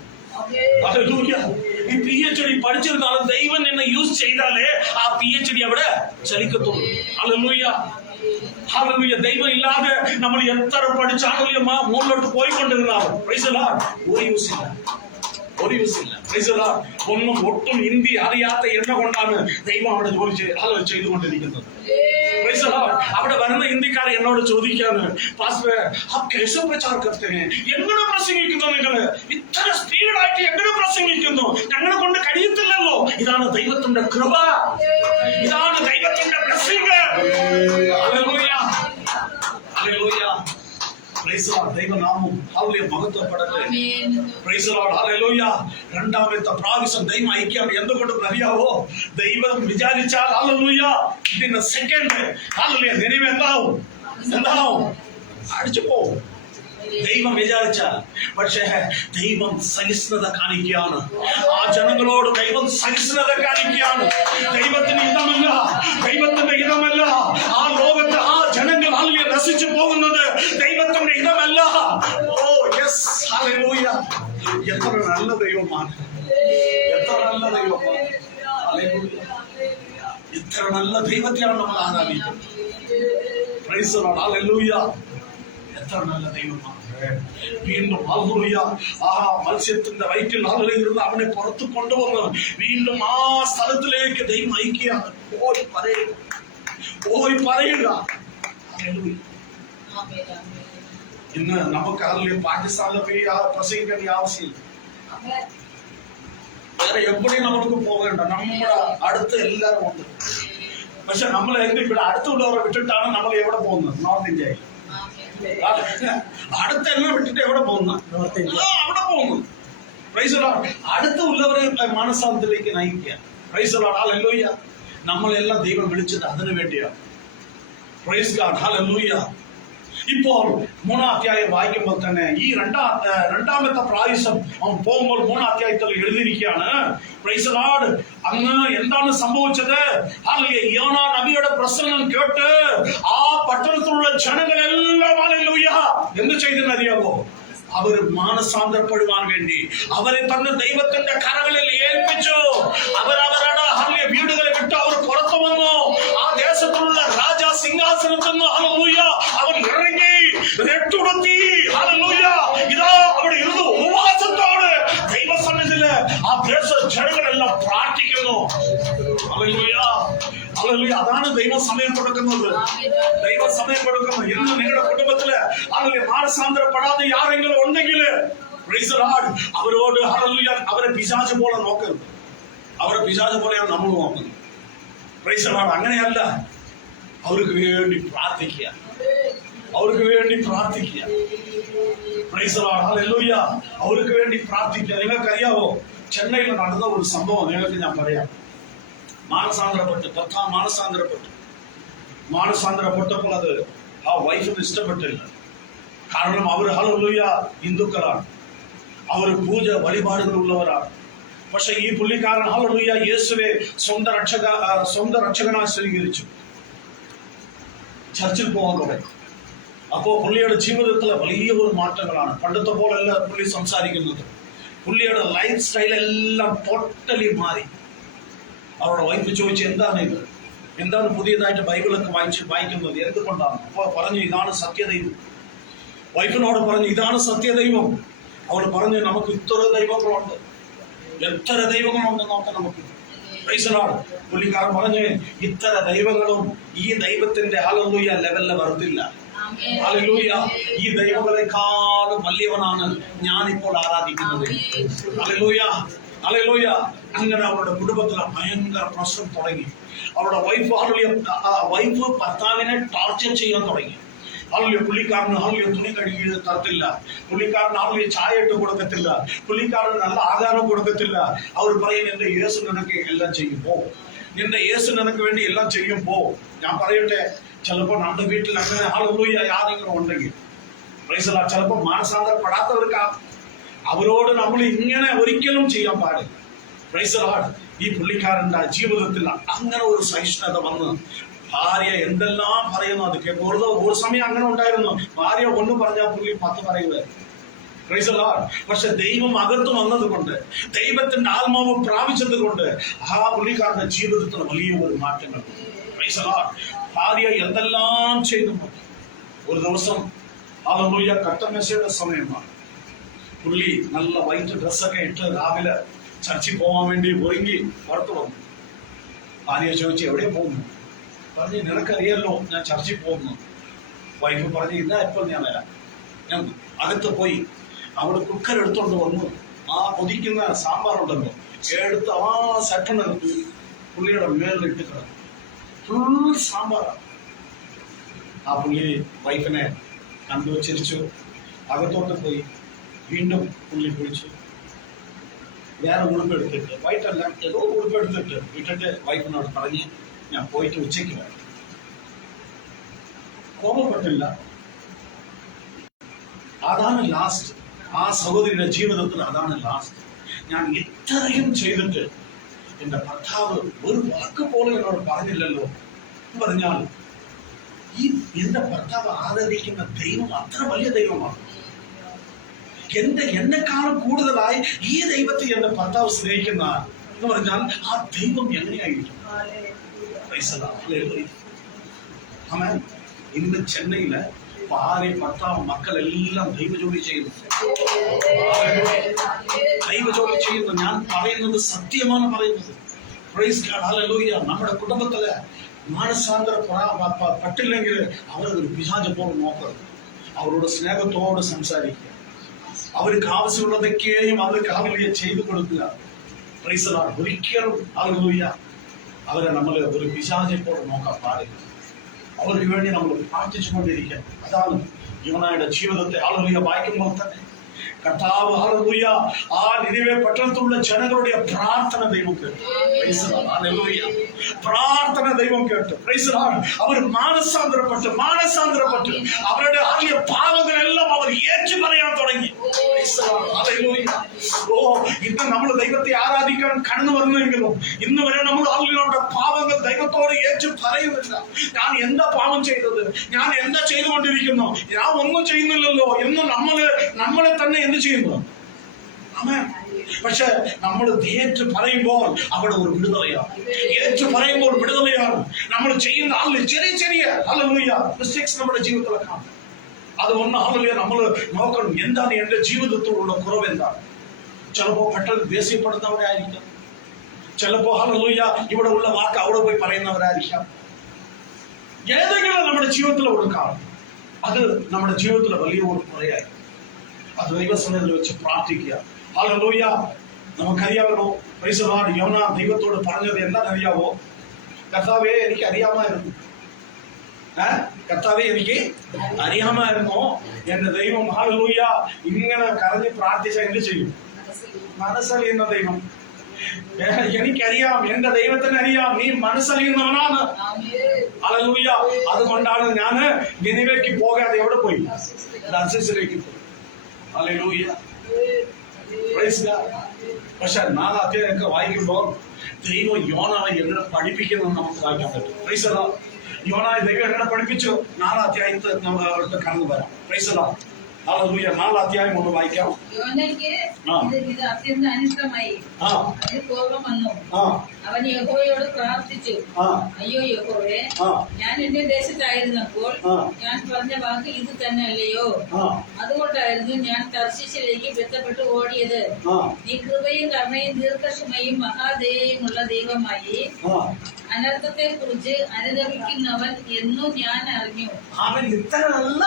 ഈ PhD പഠിച്ചിരുന്നാലും ദൈവം നിന്നെ യൂസ് ചെയ്താലേ ആ PhD അവിടെ ചലിക്കത്തുള്ളൂ. ഹല്ലേലൂയ. ദൈവം ഇല്ലാതെ നമ്മൾ എത്ര പഠിച്ചാലും മുകളിലോട്ട് പോയിക്കൊണ്ടിരുന്നാലും ഒരു യൂസ് ഇല്ല. ഒരു യൂസ് ഇല്ല. Price the Lord. ഒന്നും ഒട്ടും ഹിന്ദി അറിയാത്ത എണ്ണ കൊണ്ടാണ് ദൈവം അവിടെ ജോലി ചെയ്തുകൊണ്ടിരിക്കുന്നത്. Price the Lord. അവിടെ വരുന്ന ഹിന്ദിക്കാർ എന്നോട് ചോദിക്കാണ്, പാസ്റ്റർ ആപ് कैसे प्रचार करते हैं, എങ്ങനെ പ്രസംഗിക്കുന്നു നിങ്ങൾ, ഇത്ര സ്പീഡായിട്ട് എങ്ങനെ പ്രസംഗിക്കുന്നു, ഞങ്ങളെ കൊണ്ട് കഴിയത്തില്ലല്ലോ. ഇതാണ് ദൈവത്തിന്റെ കൃപ, ഇതാണ് ദൈവത്തിന്റെ blessing. Hallelujah, hallelujah. Praise the lord. ദൈവനാമം ഹല്ലേലൂയ മഹത്വപ്പെടട്ടെ. Praise the lord, hallelujah. രണ്ടാമത്തെ പ്രാവശ്യം ദൈവം ഐക്യം എന്തുകൊണ്ടെന്ന് അറിയാവോ? ദൈവം വിചാരിച്ചാൽ ഹല്ലേലൂയ ഇതിന്റെ സെക്കൻഡ് ഹല്ലേലൂയ നിലവ് എന്താവും അടിച്ചു പോവും. ദൈവം വിചാരിച്ചാൽ. പക്ഷേ ദൈവം സഹിഷ്ണുത കാണിക്കുകയാണ്. ആ ജനങ്ങളോട് ദൈവം സഹിഷ്ണുത കാണിക്കുകയാണ്. ദൈവത്തിന്റെ ഇതമല്ല ആ ലോകത്ത് ആ ജനങ്ങൾ ഹല്ലേലൂയ നശിച്ചു പോകുന്നത് ദൈവത്തിന്റെ ഇതമല്ല. ഓ യെസ്, ഹല്ലേലൂയ. എത്ര നല്ല ദൈവമാണ്, എത്ര നല്ല ദൈവമാണ്. ഹല്ലേലൂയ. ഇത്ര നല്ല ദൈവത്തെയാണ് നമ്മൾ ആരാധിക്കുന്നത്. Praise the lord, hallelujah. എത്ര നല്ല ദൈവമാണ്. വീണ്ടും ഹല്ലേലൂയ ആ മത്സ്യത്തിന്റെ വയറ്റിൽ ഇരുന്ന് അവനെ പുറത്തു കൊണ്ടുവന്ന് വീണ്ടും ആ സ്ഥലത്തിലേക്ക് ദൈവം അയക്കുകയാണ്. പോയി പറയുക. ഇന്ന് നമുക്ക് അതിൽ പാകിസ്ഥാനിൽ പോയി പ്രസംഗിക്കേണ്ട ആവശ്യമില്ല. വേറെ എവിടെയും നമുക്ക് പോകേണ്ട, നമ്മുടെ അടുത്ത് എല്ലാവരും ഉണ്ട്. പക്ഷെ നമ്മൾ ഇവിടെ അടുത്തുള്ളവരെ വിട്ടിട്ടാണ് നമ്മൾ എവിടെ പോകുന്നത്? നോർത്ത് ഇന്ത്യയിൽ. അടുത്തെല്ലാം വിട്ടിട്ട് എവിടെ പോകുന്നു? അവിടെ പോകുന്നു. Praise the lord. അടുത്തുള്ളവരെ മാനസാന്തരത്തിലേക്ക് നയിക്കുക. Praise the lord, hallelujah. നമ്മളെല്ലാം ദൈവം വിളിച്ചത് അതിനു വേണ്ടിയാണ്. Praise god, hallelujah. ഇപ്പോൾ 3-ാം അധ്യായം വായിക്കുമ്പോൾ തന്നെ ഈ രണ്ടാമത്തെ പ്രാവശ്യം അവൻ പോകുമ്പോൾ 3-ാം അധ്യായത്തിൽ എഴുതിയിരിക്കുകയാണ്. Praise the lord. അന്ന് എന്താണ് സംഭവിച്ചത്? ഹല്ലേലൂയ. യോനാ നബിയുടെ പ്രസംഗം കേട്ട് ആ പട്ടണത്തിലുള്ള ജനങ്ങളെല്ലാം ഹല്ലേലൂയ എന്ത് ചെയ്തെന്നറിയാമോ? അവര് മാനസാന്തരപ്പെടുവാൻ വേണ്ടി അവരെ തന്നെ ദൈവത്തിന്റെ കരങ്ങളിൽ ഏൽപ്പിച്ചു. അവരവരുടെ ഹല്ലേലൂയ വീടുകളെ വിട്ട് അവർ പുറത്തു വന്നു. ആ ദേശത്തുള്ള രാജ സിംഹാസനത്തിൽ നിന്ന് ഹല്ലേലൂയ അവർ ഇറങ്ങി രട്ടുടുത്തി ഹല്ലേലൂയ ഇതാ അവിടെ ഇരുന്നു ഉപവാസത്തോടെ ദൈവസന്നിധിയില് ആ ദേശ ജനങ്ങളെല്ലാം പ്രാർത്ഥിക്കുന്നു. Hallelujah, hallelujah. അതാണ് ദൈവം സമയം കൊടുക്കുന്നത്. ദൈവം സമയം കൊടുക്കുന്നത്. ഇന്ന് നിങ്ങളുടെ കുടുംബത്തില് ഹല്ലേലൂയ മാനസാന്തരപ്പെടാതെ ആരെങ്കിലും ഉണ്ടെങ്കിൽ പ്രൈസ് ദി ലോർഡ് അവരോട് ഹല്ലേലൂയ അവരെ പിശാച് പോലെ നോക്കരുത്. അവരെ പിശാച് പോലെയാണ് നമ്മൾ നോക്കുന്നത്. Price the Lord. അങ്ങനെയല്ല. അവർക്ക് വേണ്ടി പ്രാർത്ഥിക്കുക, അവർക്ക് വേണ്ടി പ്രാർത്ഥിക്കുക. Price the lord, hallelujah. അവർക്ക് വേണ്ടി പ്രാർത്ഥിക്കുക. നിങ്ങൾക്കറിയാവോ, ചെന്നൈയിൽ നടന്ന ഒരു സംഭവം നിങ്ങൾക്ക് ഞാൻ പറയാം. മാനസാന്തരപ്പെട്ടപ്പോൾ അത് ആ വൈഫിന് ഇഷ്ടപ്പെട്ടില്ല. കാരണം അവർ ഹല്ലേലൂയ ഹിന്ദുക്കളാണ്, അവർ പൂജ വഴിപാടുകൾ ഉള്ളവരാണ്. പക്ഷെ ഈ പുള്ളിക്കാരൻ ഹല്ലേലൂയ യേശുവെ സ്വന്തം രക്ഷകനായി സ്വീകരിച്ചു. ചർച്ചിൽ പോകാൻ തുടങ്ങി. അപ്പോ പുള്ളിയുടെ ജീവിതത്തിലെ വലിയ ഒരു മാറ്റങ്ങളാണ്. പണ്ടത്തെ പോലല്ല പുള്ളി സംസാരിക്കുന്നത്. പുള്ളിയുടെ ലൈഫ് സ്റ്റൈൽ എല്ലാം ടോട്ടലി മാറി. അവരുടെ വൈഫ് ചോദിച്ചു, എന്താണ് പുതിയതായിട്ട് ബൈബിളൊക്കെ വായിക്കുന്നത്, എന്തുകൊണ്ടാണ്? അപ്പൊ പറഞ്ഞു, ഇതാണ് സത്യദൈവം. വൈഫിനോട് പറഞ്ഞു, ഇതാണ് സത്യദൈവം. അവർ പറഞ്ഞു, നമുക്ക് ഇത്ര ദൈവങ്ങളുണ്ട്, എത്ര ദൈവങ്ങളുണ്ട് നോക്കാം നമുക്ക്. Price the Lord. പുള്ളിക്കാരൻ പറഞ്ഞു, ഇത്ര ദൈവങ്ങളും ഈ ദൈവത്തിന്റെ ഹല്ലേലൂയ ലെവലിൽ വരത്തില്ല. ഹല്ലേലൂയ. ഈ ദൈവങ്ങളെക്കാളും വലിയവനാണ് ഞാനിപ്പോൾ ആരാധിക്കുന്നത്. Hallelujah, hallelujah. അങ്ങനെ അവരുടെ കുടുംബത്തിലെ ഭയങ്കര പ്രശ്നം തുടങ്ങി. അവരുടെ വൈഫ് ഭർത്താവിനെ ടോർച്ചർ ചെയ്യാൻ തുടങ്ങി. ഹല്ലേലൂയ. പുള്ളിക്കാരന് ഹല്ലേലൂയ തുണി കഴുകി തരത്തില്ല, പുള്ളിക്കാരന് ഹല്ലേലൂയ ചായ ഇട്ട് കൊടുക്കത്തില്ല, പുള്ളിക്കാരന് നല്ല ആഹാരം കൊടുക്കത്തില്ല. അവർ പറയും, എന്റെ യേശു നിനക്ക് എല്ലാം ചെയ്യുമ്പോ, നിന്റെ യേശു നിനക്ക് വേണ്ടി എല്ലാം ചെയ്യുമ്പോ. ഞാൻ പറയട്ടെ, ചിലപ്പോൾ നമ്മുടെ വീട്ടിൽ അങ്ങനെ ഹല്ലേലൂയ ആരെങ്കിലും ഉണ്ടെങ്കിൽ പ്രൈസ് ദി ലോർഡ്, ചിലപ്പോൾ മാനസാന്തരപ്പെടാത്തവർക്കാ. അവരോട് നമ്മൾ ഇങ്ങനെ ഒരിക്കലും ചെയ്യാൻ പാടില്ല. Price the lord. ഈ പുള്ളിക്കാരന്റെ ജീവിതത്തിൽ അങ്ങനെ ഒരു സഹിഷ്ണുത വന്ന് ഭാര്യ എന്തെല്ലാം പറയുന്നു അത് ഒരു സമയം അങ്ങനെ ഉണ്ടായിരുന്നു. ഭാര്യ ഒന്ന് പറഞ്ഞാൽ പുള്ളി 10 പറയുമായിരുന്നു. Price the Lord. പക്ഷെ ദൈവം അകത്ത് വന്നത് കൊണ്ട്, ദൈവത്തിന്റെ ആത്മാവ് പ്രാപിച്ചത് കൊണ്ട് ആ പുള്ളിക്കാരന്റെ ജീവിതത്തിൽ വലിയ ഒരു മാറ്റങ്ങൾ. Price the Lord. ഭാര്യ എന്തെല്ലാം ചെയ്തു. ഒരു ദിവസം ഹല്ലേലൂയ കട്ടമെശയുടെ സമയമാണ്. പുള്ളി നല്ല വൈറ്റ് ഡ്രസ്സൊക്കെ ഇട്ട് രാവിലെ ചർച്ചിൽ പോകാൻ വേണ്ടി ഒരുങ്ങി പുറത്തു വന്നു. ഭാര്യ ചോദിച്ചു എവിടെ പോകുന്നു? പറഞ്ഞു നിനക്കറിയല്ലോ ഞാൻ ചർച്ചിൽ പോകുന്നു. വൈഫ് പറഞ്ഞു ഇതാ ഇപ്പോൾ ഞാൻ വരാം. ഞാൻ അകത്ത് പോയി അവിടെ കുക്കർ എടുത്തോണ്ട് വന്നു. ആ പൊതിക്കുന്ന സാമ്പാറുണ്ടല്ലോ എടുത്ത് ആ സെക്കൻഡ് പുള്ളിയുടെ മേളിലിട്ട് കിടന്നു. ഫുൾ സാമ്പാറാണ്. ആ പുള്ളി വൈഫിനെ കണ്ടു ചിരിച്ചു. അകത്തോട്ട് പോയി വീണ്ടും പുള്ളി കുളിച്ചു. വേറെ ഉടുപ്പെടുത്തിട്ട് വൈറ്റല്ല ഏതോ ഉടുപ്പെടുത്തിട്ട് ഇട്ടിട്ട് വൈഫിനോട് പറഞ്ഞ് ഞാൻ പോയിട്ട് ഉച്ചയ്ക്ക് വരാം. കോപപ്പെട്ടില്ല. അതാണ് ലാസ്റ്റ്. ആ സഹോദരിയുടെ ജീവിതത്തിൽ അതാണ് ലാസ്റ്റ്. ഞാൻ ഇത്രയും ചെയ്തിട്ട് എന്റെ ഭർത്താവ് ഒരു വാക്ക് പോലും എന്നോട് പറഞ്ഞില്ലല്ലോ എന്ന് പറഞ്ഞാൽ ഈ എന്റെ ഭർത്താവ് ആരാധിക്കുന്ന ദൈവം അത്ര വലിയ ദൈവമാണ്. എന്നെക്കാളും കൂടുതലായി ഈ ദൈവത്തെ എന്റെ ഭർത്താവ് സ്നേഹിക്കുന്ന എന്ന് പറഞ്ഞാൽ ആ ദൈവം എങ്ങനെയായിരിക്കും? ഇന്ന് ചെന്നൈയില് ഭാര്യ ഭർത്താവ് മക്കളെല്ലാം ദൈവജോലി ചെയ്യുന്നു. ദൈവജോലി ചെയ്യുന്നു. ഞാൻ പറയുന്നത് സത്യമാണ് പറയുന്നത്. Price god, hallelujah. നമ്മുടെ കുടുംബത്തില് മാനസാന്തരപ്പെട്ടില്ലെങ്കിൽ അവരൊരു പിശാച് പോലെ നോക്കരുത്. അവരോട് സ്നേഹത്തോട് സംസാരിക്കുക. അവർക്ക് ആവശ്യമുള്ളതൊക്കെയും അവർക്ക് ഹല്ലേലൂയ ചെയ്തു കൊടുക്കുക. Praise God. ഒരിക്കലും ഹല്ലേലൂയ അവരെ നമ്മൾ ഒരു പിശാചെ പോലെ നോക്കാൻ പാടില്ല. അവർക്ക് വേണ്ടി നമ്മൾ പ്രാർത്ഥിച്ചുകൊണ്ടിരിക്കണം. അതാണ് യോനായുടെ ജീവിതത്തെ ഹല്ലേലൂയ വായിക്കുമ്പോൾ തന്നെ കർത്താവ് ഹല്ലേലൂയ ആ നിനിവെ പട്ടണത്തിലുള്ള ജനങ്ങളുടെ പ്രാർത്ഥന ദൈവം കേട്ടു. Praise the lord. ഹല്ലേലൂയ. പ്രാർത്ഥന ദൈവം കേട്ടു. Praise the lord. അവർ മാനസാന്തരപ്പെട്ടു അവരുടെ ആദ്യ പാപങ്ങളെല്ലാം അവർ ഏറ്റു പറയാൻ തുടങ്ങി. Praise the lord. ഹല്ലേലൂയ. ഓ, ഇന്ന് നമ്മൾ ദൈവത്തെ ആരാധിക്കാൻ കടന്നു വന്നെങ്കിലും ഇന്ന് വരെ നമ്മൾ അവരുടെ പാപങ്ങൾ ദൈവത്തോട് ഏറ്റു പറയുന്നില്ല. ഞാൻ എന്താ പാപം ചെയ്തത്? ഞാൻ എന്താ ചെയ്തുകൊണ്ടിരിക്കുന്നു? ഞാൻ ഒന്നും ചെയ്യുന്നില്ലല്ലോ എന്ന് നമ്മളെ തന്നെ എന്ത് ചെയ്യുന്നു? പക്ഷെ നമ്മൾ ഏറ്റു പറയുമ്പോൾ അവിടെ ഒരു വിടുതലയാണ്. ഏറ്റു പറയുമ്പോൾ വിടുതലയാണ്. നമ്മൾ ചെയ്യുന്ന ചെറിയ ഹല്ലേലൂയ മിസ്റ്റേക്സ് നമ്മുടെ ജീവിതത്തിൽ കാണും. അതുകൊണ്ട് ഹല്ലേലൂയ നമ്മൾ നോക്കണം, എന്താണ് എന്റെ ജീവിതത്തോടുള്ള കുറവ് എന്താണ്? ചിലപ്പോ പെട്ടെന്ന് ദേഷ്യപ്പെടുന്നവരായിരിക്കാം. ചിലപ്പോ ഹല്ലേലൂയ ഇവിടെ ഉള്ള വാക്ക് അവിടെ പോയി പറയുന്നവരായിരിക്കാം. ഏതെങ്കിലും നമ്മുടെ ജീവിതത്തിൽ ഒരു കാണും. അത് നമ്മുടെ ജീവിതത്തിലെ വലിയ ഒരു കുറയായിരിക്കും. അത് ദൈവസന്നിധിയിൽ വെച്ച് പ്രാർത്ഥിക്കുക. ഹല്ലേലൂയ. നമുക്കറിയാമല്ലോ, പ്രൈസ് ദി ലോർഡ്. യോന ദൈവത്തോട് പറഞ്ഞത് എന്താണെന്നറിയാവോ? കർത്താവേ എനിക്ക് അറിയാമായിരുന്നു. കർത്താവേ എനിക്ക് അറിയാമായിരുന്നു എന്റെ ദൈവം ഹല്ലേലൂയ ഇങ്ങനെ കരഞ്ഞ് പ്രാർത്ഥിച്ച എന്ത് ചെയ്യും? മനസ്സറിയുന്ന ദൈവം. എനിക്കറിയാം, എന്റെ ദൈവത്തിന് അറിയാം നീ മനസ്സറിയുന്നവനാണ്. ഹല്ലേലൂയ. അതുകൊണ്ടാണ് ഞാൻ നിനിവേക്ക് പോകാതെ എവിടെ പോയി? ദർശിസിലേക്ക് പോയി. ഹല്ലേലൂയ. Praise God. പക്ഷെ 4 അധ്യായമൊക്കെ വായിക്കുമ്പോൾ ദൈവം യോനായെ എങ്ങനെ പഠിപ്പിക്കുന്നത് നമുക്ക് വായിക്കാൻ പറ്റും. Praise God. യോനായെ ദൈവം എങ്ങനെ പഠിപ്പിച്ചു 4 അധ്യായത്തിൽ നമ്മൾ അവർക്ക് കടന്നു വരാം. Price god. ഹല്ലേലൂയ. 4 അധ്യായം ഒന്ന് വായിക്കാം. യോനയ്ക്ക് ഇത് അത്യന്തം അനിഷ്ടമായി. അതിന് കോപം വന്നു. അവൻ യഹോവയോട് പ്രാർത്ഥിച്ചു, അയ്യോ യഹോവേ, ഞാൻ എന്റെ ദേശത്തായിരുന്നപ്പോൾ ഞാൻ പറഞ്ഞ വാക്ക് ഇത് തന്നെ അല്ലയോ? അതുകൊണ്ടായിരുന്നു ഞാൻ തർശീശിലേക്ക് ബന്ധപ്പെട്ട് ഓടിയത്. നീ കൃപയും കരുണയും ദീർഘക്ഷമയും മഹാദയയുമുള്ള ദൈവമായി അനർത്ഥത്തെ കുറിച്ച് അനുദപിക്കുന്നവൻ എന്നു ഞാൻ അറിഞ്ഞു. അവൻ ഇത്ര നല്ല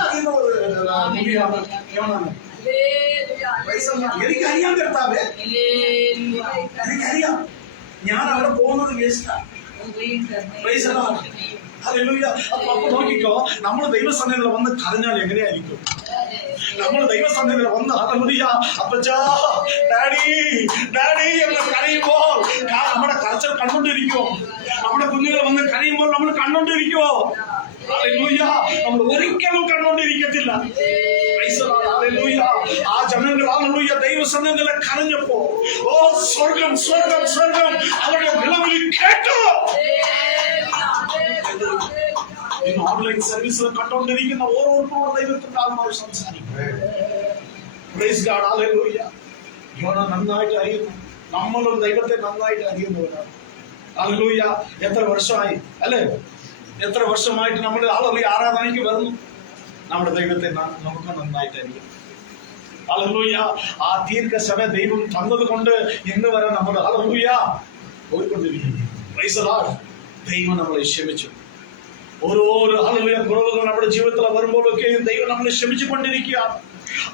എനിക്കറിയാം കർത്താവേ, എനിക്കറിയാം ഞാൻ അവിടെ പോകുന്നത് വേസ്റ്റാണ്. അപ്പൊ നോക്കിക്കോ, നമ്മൾ ദൈവസന്നിധിയിൽ വന്ന് കരഞ്ഞാൽ എങ്ങനെയായിരിക്കും? നമ്മൾ ദൈവസന്നിധിയിൽ വന്ന് ഹല്ലേലൂയ അപ്പച്ചാ ഡാഡി ഡാഡി എന്ന് കരയുമ്പോൾ നമ്മുടെ കരച്ചിൽ കണ്ടുകൊണ്ടിരിക്കുവോ? നമ്മുടെ കുഞ്ഞുങ്ങൾ വന്ന് കരയുമ്പോൾ നമ്മൾ കണ്ടുകൊണ്ടിരിക്കുവോ? ഹല്ലേലൂയ. നമ്മൾ ഒരിക്കലും കണ്ടുകൊണ്ടിരിക്കത്തില്ല. ഹല്ലേലൂയ. ആ ജനങ്ങൾ ഹല്ലേലൂയ ദൈവസന്നിധിയിൽ കരഞ്ഞപ്പോ ഓ സ്വർഗം സ്വർഗം സ്വർഗം അവരുടെ നിലവിളി കേട്ടു. ഇന്ന് ഓൺലൈൻ സർവീസ് കണ്ടുകൊണ്ടിരിക്കുന്ന ഓരോരുത്തരും ദൈവത്തിന്റെ ആത്മാവ് സംസാരിക്കും. Price god. ഹല്ലേലൂയ. യോന നന്നായിട്ട് അറിയുന്നു. നമ്മളും ദൈവത്തെ നന്നായിട്ട് അറിയുന്നവരാണ്. ഹല്ലേലൂയ. എത്ര വർഷമായി അല്ലേ? എത്ര വർഷമായിട്ട് നമ്മൾ ഹല്ലേലൂയ ആരാധനയ്ക്ക് വരുന്നു. നമ്മുടെ ദൈവത്തെ നമുക്ക് നന്നായിട്ട് അറിയാം. ഹല്ലേലൂയ. ആ ദീർഘക്ഷമ ദൈവം തന്നത് കൊണ്ട് ഇന്ന് വരെ നമ്മൾ ഹല്ലേലൂയ പോയിക്കൊണ്ടിരിക്കുന്നു. Price the Lord. ദൈവം നമ്മളെ ക്ഷമിച്ചു. ഓരോരോ ഹല്ലേലൂയ കുറവുകൾ നമ്മുടെ ജീവിതത്തിൽ വരുമ്പോഴൊക്കെയും ദൈവം നമ്മളെ ക്ഷമിച്ചു കൊണ്ടിരിക്കുകയാണ്.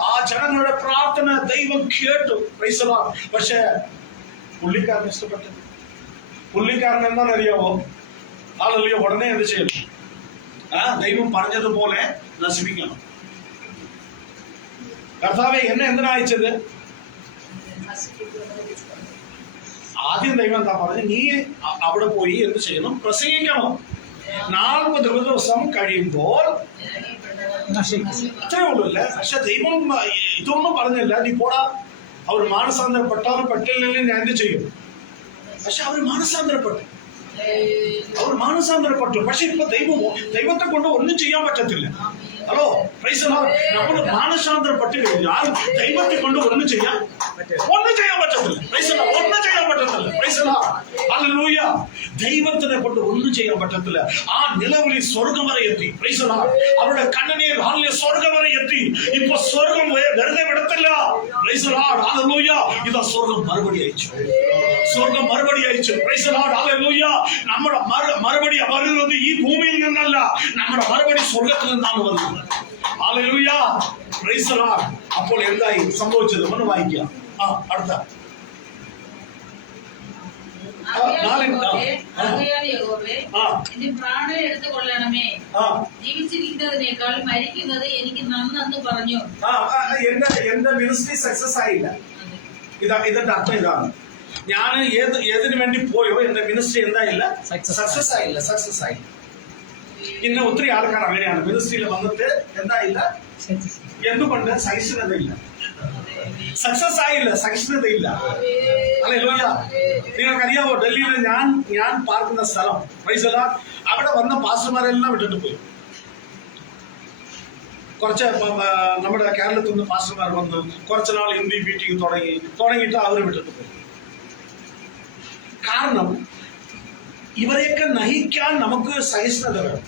ആ ജനങ്ങളുടെ പ്രാർത്ഥന ദൈവം കേട്ടു. Praise the Lord. പക്ഷേ പുള്ളിക്കാരൻ ഇഷ്ടപ്പെട്ടു. പുള്ളിക്കാരൻ എന്താണെന്നറിയാമോ? ഹല്ലേലൂയ ഉടനെ എന്ത് ചെയ്യണം? ദൈവം പറഞ്ഞതുപോലെ നശിപ്പിക്കണം. കർത്താവേ എന്നെ എന്തിനാ അയച്ചത്? ആദ്യം ദൈവം എന്താ പറഞ്ഞു? നീ അവിടെ പോയി എന്ത് ചെയ്യണം? പ്രസംഗിക്കണം. 40 ദിവസം കഴിയുമ്പോൾ അത്രേ ഉള്ളൂ അല്ലേ? പക്ഷെ ദൈവം ഇതൊന്നും പറഞ്ഞില്ല. നീ പോടാ, അവർ മാനസാന്തരപ്പെട്ടാലും പെട്ടില്ലെങ്കിൽ ഞാൻ എന്ത് ചെയ്യും? പക്ഷെ അവർ മാനസാന്തരപ്പെട്ടു. പക്ഷെ ഇപ്പൊ ദൈവത്തെ കൊണ്ട് ഒന്നും ചെയ്യാൻ പറ്റത്തില്ല. Hello, price the Lord. നമ്മൾ മാനസാന്തരപ്പെട്ട് കഴിഞ്ഞാൽ ദൈവത്തെ കൊണ്ട് ഒന്നും ചെയ്യാൻ പറ്റത്തില്ല. Price the Lord. ഒന്നും ചെയ്യാൻ പറ്റത്തില്ല. Price the lord. ഹല്ലേലൂയ. ദൈവത്തിനെ കൊണ്ട് ഒന്നും ചെയ്യാൻ പറ്റത്തില്ല. ആ നിലവിളി സ്വർഗം വരെ എത്തി. Price the Lord. അവരുടെ കണ്ണുനീർ ഹല്ലേലൂയ സ്വർഗം വരെ എത്തി. ഇപ്പൊ സ്വർഗം വെറുതെ വിടത്തില്ല. Price the lord. ഹല്ലേലൂയ. ഇതാ സ്വർഗം മറുപടി അയച്ചു. സ്വർഗം മറുപടി അയച്ചു. Price the lord. ഹല്ലേലൂയ. നമ്മുടെ മറുപടി വരുന്നത് ഈ ഭൂമിയിൽ നിന്നല്ല, നമ്മുടെ മറുപടി സ്വർഗത്തിൽ നിന്നാണ് വരുന്നത്. ഹല്ലേലൂയ. Praise the Lord. അപ്പോൾ എന്തായി സംഭവിച്ചത്? ഒന്ന് വായിക്കാം. അടുത്ത പ്രാണനെ എടുത്തുകൊള്ളണമേ, ജീവിച്ചിരിക്കുന്നതിനേക്കാൾ മരിക്കുന്നത് എനിക്ക് നന്നെന്ന് പറഞ്ഞു. എന്റെ മിനിസ്ട്രി സക്സസ് ആയില്ല. ഇതിന്റെ അർത്ഥം ഇതാണ്. ഞാൻ ഏതിനു വേണ്ടി പോയോ എന്റെ മിനിസ്ട്രി എന്തായില്ല? സക്സസ് ആയില്ല. ഇന്ന് ഒത്തിരി ആൾക്കാർ അങ്ങനെയാണ്. മിനിസ്ട്രിയിൽ വന്നിട്ട് എന്തായില്ല? എന്തുകൊണ്ട്? സഹിഷ്ണുതയില്ല. സക്സസ് ആയില്ല, സഹിഷ്ണുതയില്ല. ഹല്ലേലൂയ. നിങ്ങൾക്കറിയാവോ, ഡൽഹിയിൽ ഞാൻ പാർക്കുന്ന സ്ഥലം, പ്രൈസ് ദി ലോർഡ്, അവിടെ വന്ന പാസ്റ്റർമാരെല്ലാം വിട്ടിട്ട് പോയി. കുറച്ച് നമ്മുടെ കേരളത്തിൽ നിന്ന് പാസ്റ്റർമാർ വന്നു. കുറച്ച് നാൾ ഹിന്ദി മീറ്റിംഗ് തുടങ്ങിയിട്ട് അവർ വിട്ടിട്ട് പോയി. കാരണം ഇവരെയൊക്കെ നയിക്കാൻ നമുക്ക് സഹിഷ്ണുത വേണം.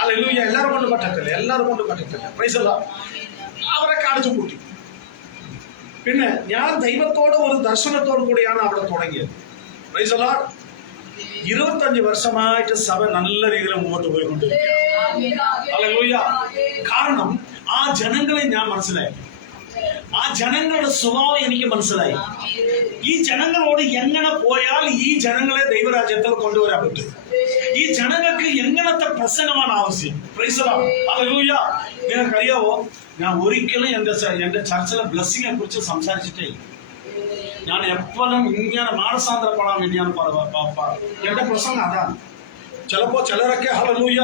ഹല്ലേലൂയ. എല്ലാവരും കൊണ്ട് പറ്റത്തില്ല. Price the Lord. അവരെ കാണിച്ചു കൂട്ടി. പിന്നെ ഞാൻ ദൈവത്തോട് ഒരു ദർശനത്തോടു കൂടിയാണ് അവിടെ തുടങ്ങിയത്. Price the Lord. 25 വർഷമായിട്ട് സഭ നല്ല രീതിയിൽ മുമ്പോട്ട് പോയിക്കൊണ്ടിരിക്കുകയാണ്. ഹല്ലേലൂയ. കാരണം ആ ജനങ്ങളെ ഞാൻ മനസ്സിലായി. ആ ജനങ്ങളുടെ സ്വഭാവം എനിക്ക് മനസ്സിലായി. ഈ ജനങ്ങളോട് എങ്ങനെ പോയാൽ ഈ ജനങ്ങളെ ദൈവരാജ്യത്തിൽ കൊണ്ടുവരാൻ പറ്റും? ഈ ജനങ്ങൾക്ക് എങ്ങനത്തെ പ്രസംഗമാണ് ആവശ്യം? Price the lord. ഹല്ലേലൂയ. നിങ്ങൾക്കറിയാവോ, ഞാൻ ഒരിക്കലും എന്റെ ചർച്ചിലെ ബ്ലെസ്സിങ്ങിനെ കുറിച്ച് സംസാരിച്ചിട്ടേ ഇല്ല. ഞാൻ എപ്പോഴും ഇങ്ങനെ മാനസാന്തരപ്പെടാൻ വേണ്ടിയാണ് എന്റെ പ്രസംഗം അതാണ്. ചിലപ്പോ ചിലരൊക്കെ ഹല്ലേലൂയ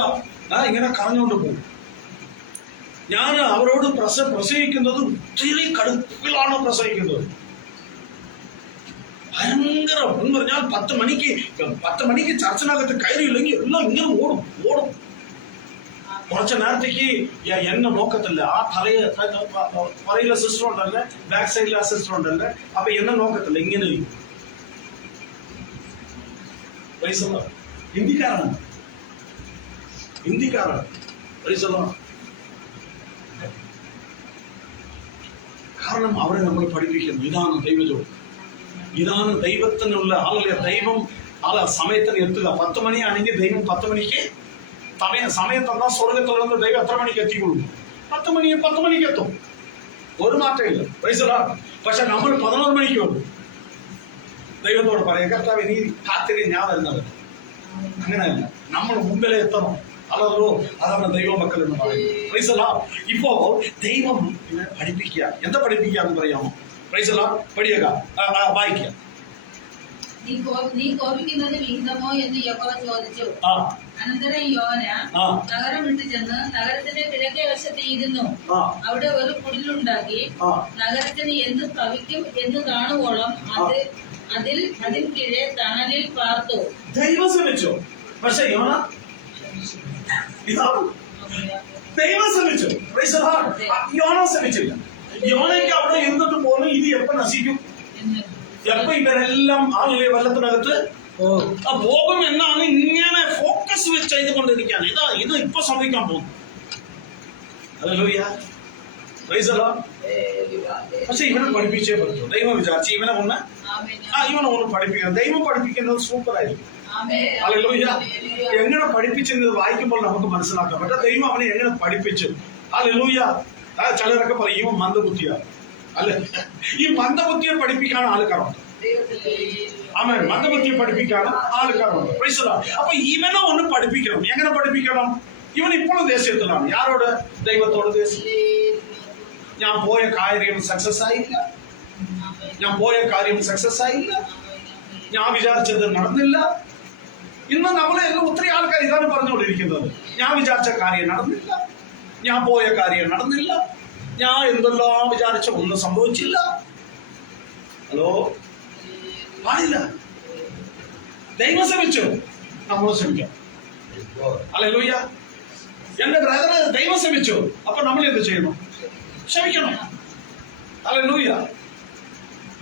ഇങ്ങനെ കറഞ്ഞുകൊണ്ട് പോകും. ഞാൻ അവരോട് പ്രസംഗിക്കുന്നത് ഒത്തിരി കടുപ്പിലാണ് പ്രസംഗിക്കുന്നത്. ഭയങ്കര എന്ന് പറഞ്ഞാൽ 10 മണിക്ക് ചർച്ചിനകത്ത് കയറിയില്ലെങ്കിൽ എല്ലാം ഇങ്ങനെ ഓടും. കുറച്ച് നേരത്തേക്ക് എന്നെ നോക്കത്തില്ല. ആ പറയിലെ സിസ്റ്റർ ഉണ്ടല്ലേ, ബാക്ക് സൈഡിലെ ആ സിസ്റ്റർ ഉണ്ടല്ലേ, അപ്പൊ എന്നെ നോക്കത്തില്ല. ഇങ്ങനെ ഹിന്ദിക്കാരാണ്. കാരണം അവരെ നമ്മൾ പഠിപ്പിക്കുന്നു. ഇതാണ് ദൈവജോലി, ഇതാണ് ദൈവത്തിനുള്ള ആളുകളെ ദൈവം സമയത്തിന് എത്തുക. 10 മണിയാണെങ്കിൽ ദൈവം 10 മണിക്ക് സമയത്തെന്നാ സ്വർഗത്തിൽ നിന്ന് ദൈവം എത്ര മണിക്ക് എത്തിക്കൊള്ളും? 10 മണിക്ക് എത്തും. ഒരു മാറ്റമില്ല. Price the Lord. പക്ഷെ നമ്മൾ 11 മണിക്ക് വരും. ദൈവത്തോട് പറയാം, കർത്താവേ നീ കാത്തിരി, ഞാൻ വരുന്നത്. അങ്ങനെയല്ല, നമ്മൾ മുമ്പിലെ എത്തണം. അതാണ് ദൈവമക്കൾ എന്ന് പറയുന്നത്. Price the Lord. ഇപ്പോ ദൈവം പഠിപ്പിക്കുക. എന്താ പഠിപ്പിക്കുക എന്ന് പറയാമോ? Price the Lord. പഠിക്കുക, വായിക്കുക. നീ കോപിക്കുന്നത് വിഹിതമോ എന്ന് യഹോവ ചോദിച്ചു. അനന്തരം യോന നഗരം വിട്ടു ചെന്ന് നഗരത്തിന്റെ കിഴക്കേ വശത്ത് ഇരുന്നു. അവിടെ ഒരു കുടിലുണ്ടാക്കി നഗരത്തിന് എന്ത് ഭവിക്കും എന്ന് കാണുവോളം അതിൽ കീഴെ തണലിൽ പാർത്തു. ദൈവം ശ്രമിച്ചു. പക്ഷെ യോന ദൈവം ശ്രമിച്ചു. യോന ശ്രമിച്ചില്ല. യോനയ്ക്ക് അവിടെ ഇരുന്നിട്ട് പോകുന്നു. ഇത് എപ്പോ നശിക്കും? എപ്പോ ഇവരെല്ലാം ആളുകളെ വെള്ളത്തിനകത്ത് പോകും എന്നാണ് ഇങ്ങനെ ഫോക്കസ് ചെയ്തുകൊണ്ടിരിക്കുകയാണ്. ഇത് ഇപ്പൊ സംഭവിക്കാൻ പോകുന്നു. ഹല്ലേലൂയ. പക്ഷെ ഇവനെ പഠിപ്പിച്ചേ പറ്റൂ. ദൈവം വിചാരിച്ച് ഇവനെ ഒന്ന് പഠിപ്പിക്കണം. ദൈവം പഠിപ്പിക്കുന്നത് സൂപ്പറായിരിക്കും. ഹല്ലേലൂയ. എങ്ങനെ പഠിപ്പിച്ചെന്നത് വായിക്കുമ്പോൾ നമുക്ക് മനസ്സിലാക്കാൻ പറ്റും ദൈവം അവനെ എങ്ങനെ പഠിപ്പിച്ചു. ഹല്ലേലൂയ. ചിലരൊക്കെ പറയും ഇവൻ മന്ദബുദ്ധിയാണ്. അല്ലെ, ഈ മന്ദബുദ്ധിയെ പഠിപ്പിക്കാൻ ആൾക്കാരുണ്ട്. ആമേൻ. മന്ദബുദ്ധിയെ പഠിപ്പിക്കാൻ ആൾക്കാരുണ്ട്. അപ്പൊ ഇവനെ ഒന്ന് പഠിപ്പിക്കണം. എങ്ങനെ പഠിപ്പിക്കണം? ഇവൻ ഇപ്പോഴും ദേഷ്യത്തിലാണ്. യാരോട്? ദൈവത്തോട് ദേഷ്യം. ഞാൻ പോയ കാര്യം സക്സസ് ആയില്ല. ഞാൻ വിചാരിച്ചത് നടന്നില്ല. ഇന്ന് നമ്മളെ ഒത്തിരി ആൾക്കാർ ഇതാണ് പറഞ്ഞുകൊണ്ടിരിക്കുന്നത്. ഞാൻ വിചാരിച്ച കാര്യം നടന്നില്ല, ഞാൻ പോയ കാര്യം നടന്നില്ല, ഞാൻ എന്തെല്ലാം വിചാരിച്ച ഒന്നും സംഭവിച്ചില്ല. ഹലോ, പാടില്ല. ദൈവം ശ്രമിച്ചു, നമ്മൾ ശ്രമിക്കാം. ഹല്ലേലൂയ. എന്റെ ബ്രദറ് ദൈവം ശ്രമിച്ചു, അപ്പൊ നമ്മൾ എന്ത് ചെയ്യണം? ക്ഷമിക്കണം. ഹല്ലേലൂയ.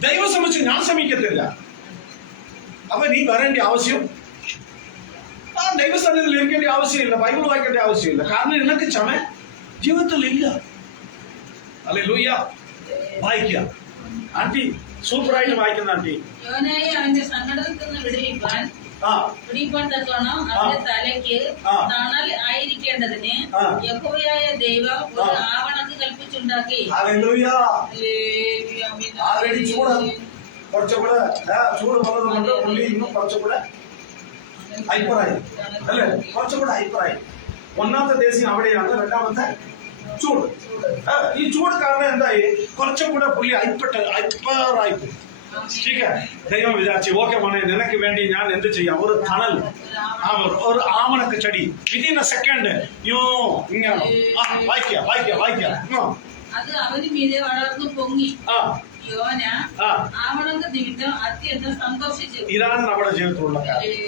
ദൈവം ശ്രമിച്ചു, ഞാൻ ശ്രമിക്കത്തില്ല. അപ്പൊ നീ വരേണ്ട ആവശ്യം, ദൈവസ്ഥാനത്തിൽ ഇരിക്കേണ്ട ആവശ്യമില്ല, ബൈബിൾ വായിക്കേണ്ട ആവശ്യമില്ല. കാരണം നിനക്ക് ക്ഷമ ജീവിതത്തിൽ ഇല്ല. ഹല്ലേലൂയ. വായിക്കുക ആന്റി, സൂപ്പറായിട്ട് വായിക്കുന്ന ആന്റി. അവന്റെ സങ്കടത്തിൽ നിന്ന് വിടുവിപ്പാൻ തക്കോണം അവന്റെ തലയ്ക്ക് തണൽ ആയിരിക്കേണ്ടതിന് യഹോവയായ ദൈവം ഒരു ആവണക്ക് കൽപ്പിച്ചുണ്ടാക്കി. കുറച്ചുകൂടെ ചൂട് വന്നതുകൊണ്ട് പുള്ളി ഇന്നും കുറച്ചുകൂടെ ഹൈപ്പറായി. അല്ലെ, കുറച്ചുകൂടെ ഹൈപ്പറായി. ഒന്നാമത്തെ ദേശീയം അവിടെയാണ്, രണ്ടാമത്തെ ചൂട്. ഈ ചൂട് കാരണം എന്തായി? കുറച്ചുകൂടെ പുള്ളി ഹൈപ്പറായി. ദൈവം വിചാരിച്ചു, ഓക്കെ മോനെ, നിനക്ക് വേണ്ടി ഞാൻ എന്ത് ചെയ്യാം? ഒരു തണൽ, ഒരു ആമണക്ക് ചെടി വിതിൻ എ സെക്കൻഡ് ഇങ്ങനെ വായിക്കാം. അത് അവന് മീതെ വളർന്നു പൊങ്ങി. യോന ആവണക്ക് നിമിത്തം അത്യന്തം സന്തോഷിച്ചു. ഇതാണ് നമ്മുടെ ജീവിതത്തിലുള്ള കാര്യം.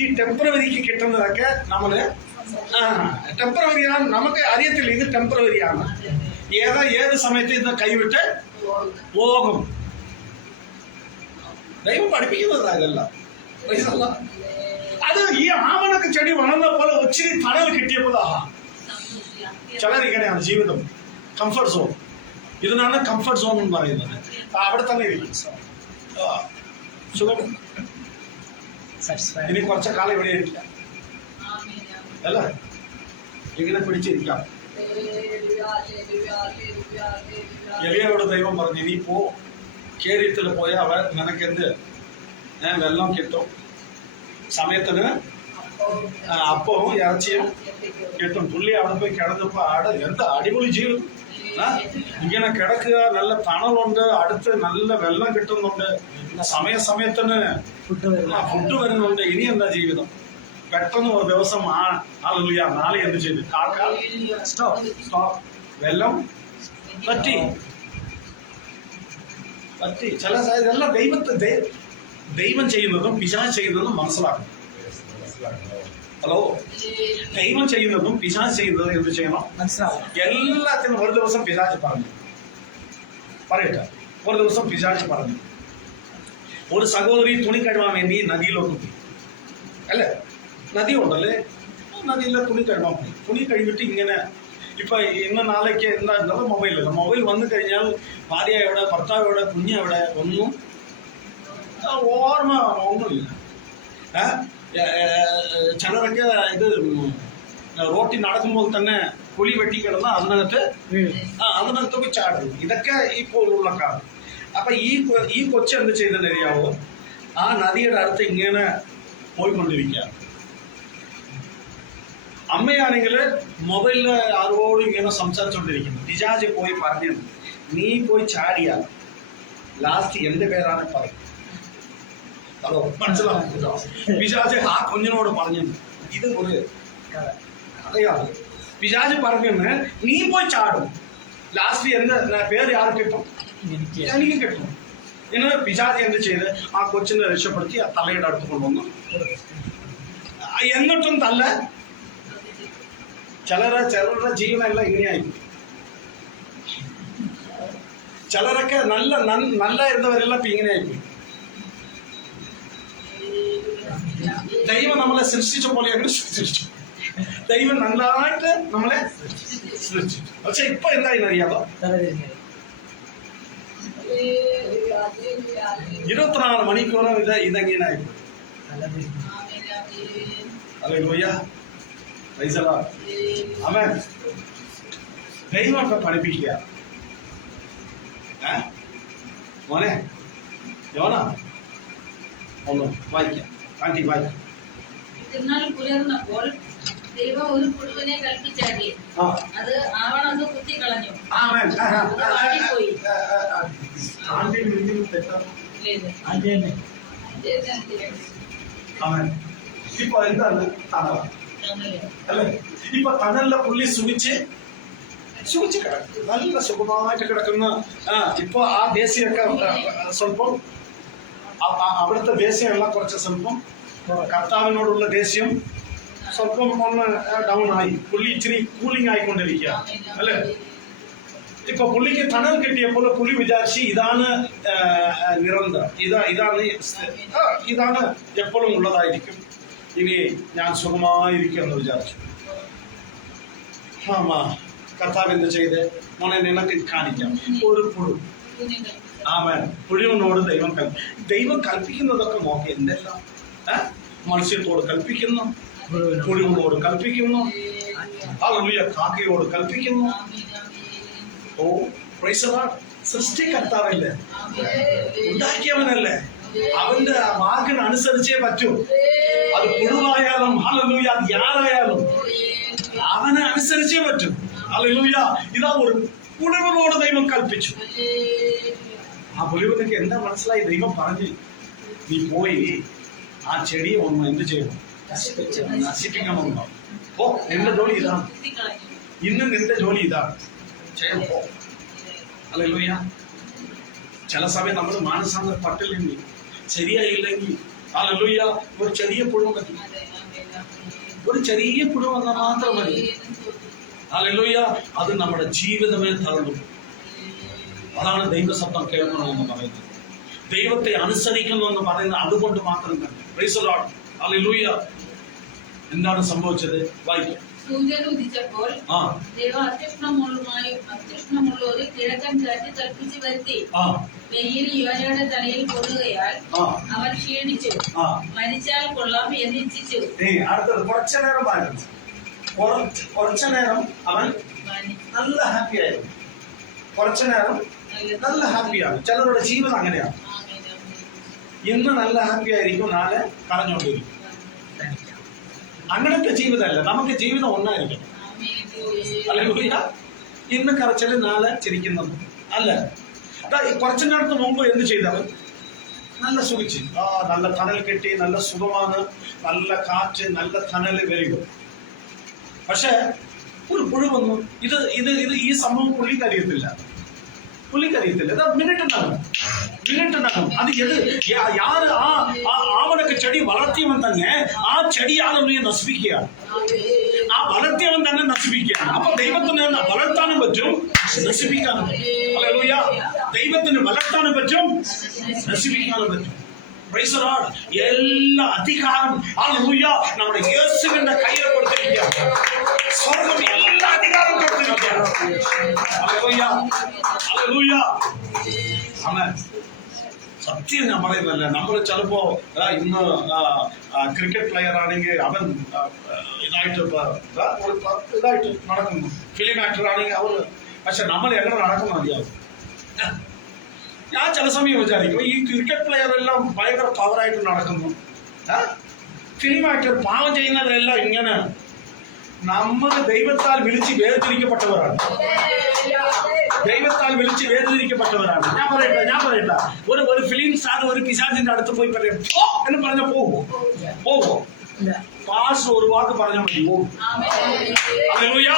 ഈ ടെമ്പറവരിക്ക് കിട്ടുന്നതൊക്കെ നമ്മള് ടെമ്പറവരിയാണ്, നമുക്ക് അറിയത്തില്ല ഇത് ടെമ്പറവരിയാണ്. ഏത് സമയത്ത് ഇത് കൈവിട്ട് പോകും. ദൈവം പഠിപ്പിക്കുന്നത് അതല്ല. അത് ഈ ആമണക്ക് ചെടി വളർന്ന പോലെ ഒത്തിരി തണൽ കിട്ടിയപ്പോൾ ചിലരിങ്ങനെയാണ് ജീവിതം. കംഫർട്ട് സോൺ, ഇതിനാണ് കംഫർട്ട് സോൺ എന്ന് പറയുന്നത്. അവിടെ തന്നെ ഇരിക്കും, സുഖം. ഇനി കുറച്ച കാലം ഇവിടെ ഇരിക്കാം, അല്ല ഇങ്ങനെ പിടിച്ചിരിക്കാം. എലിയോട് ദൈവം പറഞ്ഞു, നീ പോ, കേരളത്തിൽ പോയാൽ അവർ നിനക്കെന്ത് വെള്ളം കിട്ടും, സമയത്തിന് അപ്പവും ഇറച്ചിയും കിട്ടും. പുള്ളി അവിടെ പോയി കിടന്നപ്പോ എന്താ അടിപൊളി ജീവിതം. ഇങ്ങനെ കിടക്കുക, നല്ല തണലുണ്ട്, അടുത്ത് നല്ല വെള്ളം കിട്ടുന്നുണ്ട്, സമയത്തിന് ഫുഡ് വരുന്നുണ്ട്. ഇനി എന്താ ജീവിതം? പെട്ടെന്ന് ഒരു ദിവസം നാളെ എന്ത് ചെയ്തു? കാക്ക സ്റ്റോപ്പ്, വെള്ളം പറ്റി. ചില ഇതെല്ലാം ദൈവം ചെയ്യുന്നതും പിശാച് ചെയ്യുന്നതും മനസ്സിലാക്കണം. ഹലോ, ദൈവം ചെയ്യുന്നതും പിശാച് ചെയ്യുന്നതും എന്ത് ചെയ്യണം? എല്ലാത്തിനും ഒരു ദിവസം പിശാച് പറയട്ടെ, ഒരു ദിവസം പിശാച് പറഞ്ഞു, ഒരു സഹോദരി തുണി കഴുകാൻ വേണ്ടി നദിയിലോട്ട് പോയി. അല്ലേ, നദി ഉണ്ടല്ലേ, നദിയിലെ തുണി കഴുകാൻ പോയി. തുണി കഴുകിട്ട് ഇങ്ങനെ ഇപ്പൊ ഇന്ന് നാളേക്ക് എന്താ മൊബൈലല്ല, മൊബൈൽ വന്നു കഴിഞ്ഞാൽ ഭാര്യ എവിടെ, ഭർത്താവ് എവിടെ, കുഞ്ഞെവിടെ, ഒന്നും ഓർമ്മ ഒന്നുമില്ല. ചിലരൊക്കെ ഇത് റോട്ടിൽ നടക്കുമ്പോൾ തന്നെ കുഴി വെട്ടിക്കിടന്ന് അതിനകത്തൊക്കെ ചാടും. ഇതൊക്കെ ഇപ്പോഴുള്ള കാലം. അപ്പൊ ഈ കൊച്ചു എന്ത് ചെയ്തെന്നറിയാവോ? ആ നദിയുടെ അടുത്ത് ഇങ്ങനെ പോയിക്കൊണ്ടിരിക്കുക. അമ്മയാണെങ്കിൽ മൊബൈലിൽ ആരോടും ഇങ്ങനെ സംസാരിച്ചുകൊണ്ടിരിക്കുന്നു. പിശാച് പോയി പറഞ്ഞു, നീ പോയി ചാടിയാൽ ലാസ്റ്റ് എന്റെ പേരാണ് പറയും. ഹലോ, മനസ്സിലാവുന്നുണ്ടോ? പിശാച് ആ കുഞ്ഞിനോട് പറഞ്ഞു, ഇത് ഒരു കഥയാണ്. പിശാച് പറഞ്ഞു, നീ പോയി ചാടും, ലാസ്റ്റ് എന്റെ പേര് ആർക്ക് കിട്ടും? എനിക്ക് കിട്ടും. ഇങ്ങനെ പിശാച് എന്ത് ചെയ്ത് ആ കൊച്ചിനെ രക്ഷപ്പെടുത്തി ആ തലയുടെ അടുത്ത് കൊണ്ടുവന്നു. എന്നിട്ടും ചിലരുടെ ജീവനെല്ലാം ഇങ്ങനെയായി. ചിലരൊക്കെ നല്ല ഇരുന്നവരെല്ലാം ഇങ്ങനെയായിപ്പോയി. ദൈവം നമ്മളെ സൃഷ്ടിച്ച പോലെ അങ്ങനെ സൃഷ്ടിച്ചു. ദൈവം നല്ലതായിട്ട് നമ്മളെ സൃഷ്ടിച്ചു. പക്ഷെ ഇപ്പൊ എന്തായെന്നറിയാമോ? 24 മണിക്കൂറും ഇതെങ്ങനെയായി. ഹല്ലേലൂയ, പ്രൈസ് ദി ലോർഡ്, ആമേൻ. ദൈവമൊക്കെ പഠിപ്പിക്കുക. മോനെ യോന ഒന്ന് വായിക്കാം, കാണ്ടി വായിക്കാം. തിരുനാൾ പുലർന്നപ്പോൾ ദൈവം ഒരു പുഴുവിനെ കൽപ്പിച്ചാക്കി, അത് ആവണത് കുത്തിക്കളഞ്ഞു. പോയി. ഇപ്പൊ എന്താണ് തണൽ അല്ലേ? ഇപ്പൊ തണലിലെ പുള്ളി സുഖിച്ച് കിടക്കും, നല്ല സുഖമായിട്ട് കിടക്കുന്ന. ഇപ്പൊ ആ ദേശീയൊക്കെ സ്വല്പം അവിടുത്തെ ദേശീയമുള്ള കുറച്ച് സ്വല്പം കർത്താവിനോടുള്ള ദേഷ്യം സ്വല്പം ഒന്ന് ഡൗൺ ആയി. പുള്ളി ഇച്ചിരി കൂളിംഗ് ആയിക്കൊണ്ടിരിക്കുക അല്ലേ? ഇപ്പൊ പുള്ളിക്ക് തണൽ കിട്ടിയപ്പോൾ പുള്ളി വിചാരിച്ച് ഇതാണ് നിരന്തരം, ഇതാണ് എപ്പോഴും ഉള്ളതായിരിക്കും, ഇനി ഞാൻ സുഖമായിരിക്കും എന്ന് വിചാരിച്ചു. കർത്താവ് എന്ത് ചെയ്ത്? മോനെ നിനക്ക് കാണിക്കാം ഒരു പുഴു. ആമേൻ. പുഴുവിനോട് ദൈവം കൽപ്പിക്കുന്നതൊക്കെ നോക്കി. എന്തെല്ലാം മത്സ്യത്തോട് കൽപ്പിക്കുന്നു, പുഴുവിനോട് കൽപ്പിക്കുന്നു, ഹല്ലേലൂയ, കാക്കയോട് കൽപ്പിക്കുന്നു. ഓ പ്രൈസ് ദി ലോർഡ്. സൃഷ്ടികർത്താവല്ലേ, ഉണ്ടാക്കിയവനല്ലേ, അവന്റെ വാക്കിന് അനുസരിച്ചേ പറ്റൂ. അത് പുഴുവായാലും ഹല്ലേലൂയ, അത് യാറായാലും അവനെ അനുസരിച്ചേ പറ്റൂ. ഹല്ലേലൂയ. ഇതാ ഒരു പുഴുവിനോട് ദൈവം കൽപ്പിച്ചു. ആ പുഴുവിനൊക്കെ എന്താ മനസ്സിലായി? ദൈവം പറഞ്ഞു, നീ പോയി ആ ചെടിയെ ഒന്ന് എന്ത് ചെയ്യണം? നശിപ്പിക്കണമെന്നോ. ഓ നിന്റെ ജോലി ഇതാണ്, ഇന്ന് നിന്റെ ജോലി ഇതാണ്, ചെയ്യാൻ പോ. ഹല്ലേലൂയ. ചില സമയം നമ്മൾ മാനസാന്തരപ്പെട്ടില്ലെങ്കിൽ, ശരിയായില്ലെങ്കിൽ, ഹല്ലേലൂയ, ഒരു ചെറിയ പുഴു മതി, ഒരു ചെറിയ പുഴു വന്നാൽ മാത്രം മതി. ഹല്ലേലൂയ. അത് നമ്മുടെ ജീവിതമേ തകർന്നു. അതാണ് ദൈവശബ്ദം കേൾക്കണമെന്ന് പറയുന്നത്, ദൈവത്തെ അനുസരിക്കുന്നു എന്ന് പറയുന്നത് അതുകൊണ്ട് മാത്രം തന്നെ. Price the lord. ഹല്ലേലൂയ. എന്താണ് സംഭവിച്ചത്? വായിക്കാം. സൂര്യൻ ഉദിച്ചപ്പോൾ ദൈവം അത്യുഷ്ണമുള്ള ഒരു കിഴക്കൻ കാറ്റ് കൽപ്പിച്ചു വരുത്തി. വെയിൽ യോനയുടെ തലയിൽ കൊള്ളുകയാൽ അവൻ ക്ഷീണിച്ചു, മരിച്ചാൽ കൊള്ളാം എന്ന് ഇച്ഛിച്ചു. അടുത്തത് കുറച്ചു നേരം അവൻ നല്ല ഹാപ്പി ആയിരുന്നു. കുറച്ചു നേരം നല്ല ഹാപ്പിയാണ്. ചിലരുടെ ജീവിതം അങ്ങനെയാണ്. ഇന്ന് നല്ല ഹാപ്പി ആയിരിക്കും, നാളെ കരഞ്ഞുകൊണ്ടിരിക്കും. അങ്ങനത്തെ ജീവിതമല്ല നമുക്ക് ജീവിതം. ഒന്നായിരിക്കും. ഹല്ലേലൂയ. ഇന്ന് കരച്ചില്, നാളെ ചിരിക്കുന്നത് അല്ല. കുറച്ചു നേരത്തിന് മുമ്പ് എന്ത് ചെയ്തവൻ? നല്ല സുഖിച്ച്, നല്ല തണൽ കെട്ടി, നല്ല സുഖമാണ്, നല്ല കാറ്റ്, നല്ല തണല് വരിക. പക്ഷെ ഒരു പുഴു വന്നു. ഇത് ഈ സംഭവം പുള്ളിക്കറിയത്തില്ല. മിനിറ്റ് ഉണ്ടാകും. അത് യാറ് ആവണക്ക് ചെടി വളർത്തിയവൻ തന്നെ ആ ചെടിയാളെ നശിപ്പിക്കുകയാണ്. ആ വളർത്തിയവൻ തന്നെ നശിപ്പിക്കുകയാണ്. അപ്പൊ ദൈവത്തിന് വളർത്താനും പറ്റും, നശിപ്പിക്കാനും പറ്റും. ഹല്ലേലൂയ. ദൈവത്തിന് വളർത്താനും പറ്റും, നശിപ്പിക്കാനും പറ്റും. Price the Lord. എല്ലാ അധികാരം ഹല്ലേലൂയ നമ്മുടെ യേശുവിന്റെ കയ്യിൽ കൊടുത്തിരിക്കുകയാണ്. സ്വർഗ്ഗം എല്ലാ അധികാരം കൊടുത്തിരിക്കുകയാണ്. ഹല്ലേലൂയ. ഹല്ലേലൂയ. ആമേൻ. സത്യം ഞാൻ പറയുന്നല്ല. നമ്മൾ ചിലപ്പോ ഇന്ന് ക്രിക്കറ്റ് പ്ലെയർ ആണെങ്കിൽ അവൻ ഇതായിട്ട് നടക്കുന്നു, ഫിലിം ആക്ടർ ആണെങ്കിൽ അവർ. പക്ഷെ നമ്മൾ എങ്ങനെ നടക്കുന്നു അറിയാവും. ഞാൻ ചില സമയം വിചാരിക്കും, ഈ ക്രിക്കറ്റ് പ്ലെയർ എല്ലാം ഭയങ്കര പവറായിട്ട് നടക്കുന്നു, ഫിലിം ആക്ടർ പാവം ചെയ്യുന്നവരെല്ലാം ഇങ്ങനെ. നമ്മൾ ദൈവത്താൽ വിളിച്ച് വേർതിരിക്കപ്പെട്ടവരാണ്. ഞാൻ പറയട്ടെ ഒരു ഫിലിം സ്റ്റാർ ഒരു പിശാചിന്റെ അടുത്ത് പോയി പറയും എന്ന് പറഞ്ഞ പോകുമോ? പാസ് ഒരു വാക്ക് പറഞ്ഞാൽ മതി, പോകും. ഹല്ലേലൂയ.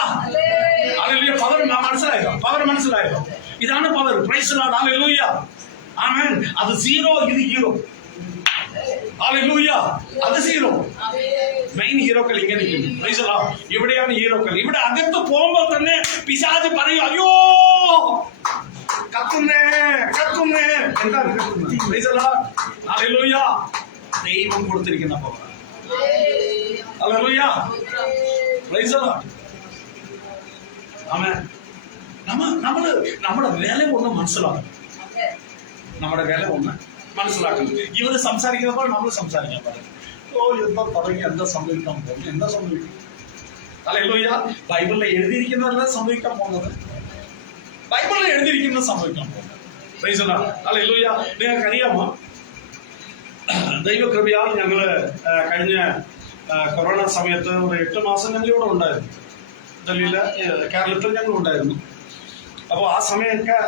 പവർ മനസ്സിലായോ? ഇതാണ് power. Praise the lord. Hallelujah. Amen. അത് സീറോ, ഇത് ഹീറോ. ഹല്ലേലൂയ. അത് സീറോ. മെയിൻ ഹീറോക്കൾ ഇങ്ങനെ ഇരിക്കുന്നു. Praise the lord. ഇവിടെയാണ് ഹീറോക്കൾ. ഇവിടെ അകത്ത് പോകുമ്പോൾ തന്നെ പിശാച് പറയും, അയ്യോ കത്തുന്നേ. എന്താണ് കത്തുന്നത്? Praise the lord. ഹല്ലേലൂയ. ദൈവം കൊടുത്തിരിക്കുന്ന power. Hallelujah. Praise the lord. Amen. നമ്മുടെ വില ഒന്ന് മനസ്സിലാക്കണം. നമ്മുടെ വില ഒന്ന് മനസ്സിലാക്കണം. ഇവര് സംസാരിക്കുന്നപ്പോൾ നമ്മൾ സംസാരിക്കാൻ പറയും. എന്താ തുടങ്ങി, എന്താ സംഭവിക്കാൻ പോകുന്നു, എന്താ സംഭവിക്കും? ഹല്ലേലൂയ. ബൈബിളിൽ എഴുതിയിരിക്കുന്നതല്ല സംഭവിക്കാൻ പോകുന്നത്, ബൈബിളിൽ എഴുതിയിരിക്കുന്നത് സംഭവിക്കാൻ പോകുന്നത്. Price the lord. ഹല്ലേലൂയ. നിങ്ങൾക്കറിയാമോ, ദൈവകൃപയാൽ ഞങ്ങള് കഴിഞ്ഞ കൊറോണ സമയത്ത് ഒരു 8 മാസം ഞങ്ങൾ ഇവിടെ ഉണ്ടായിരുന്നു. ഡൽഹിയില്, കേരളത്തിൽ ഞങ്ങൾ ഉണ്ടായിരുന്നു. അപ്പോൾ ആ സമയമൊക്കെ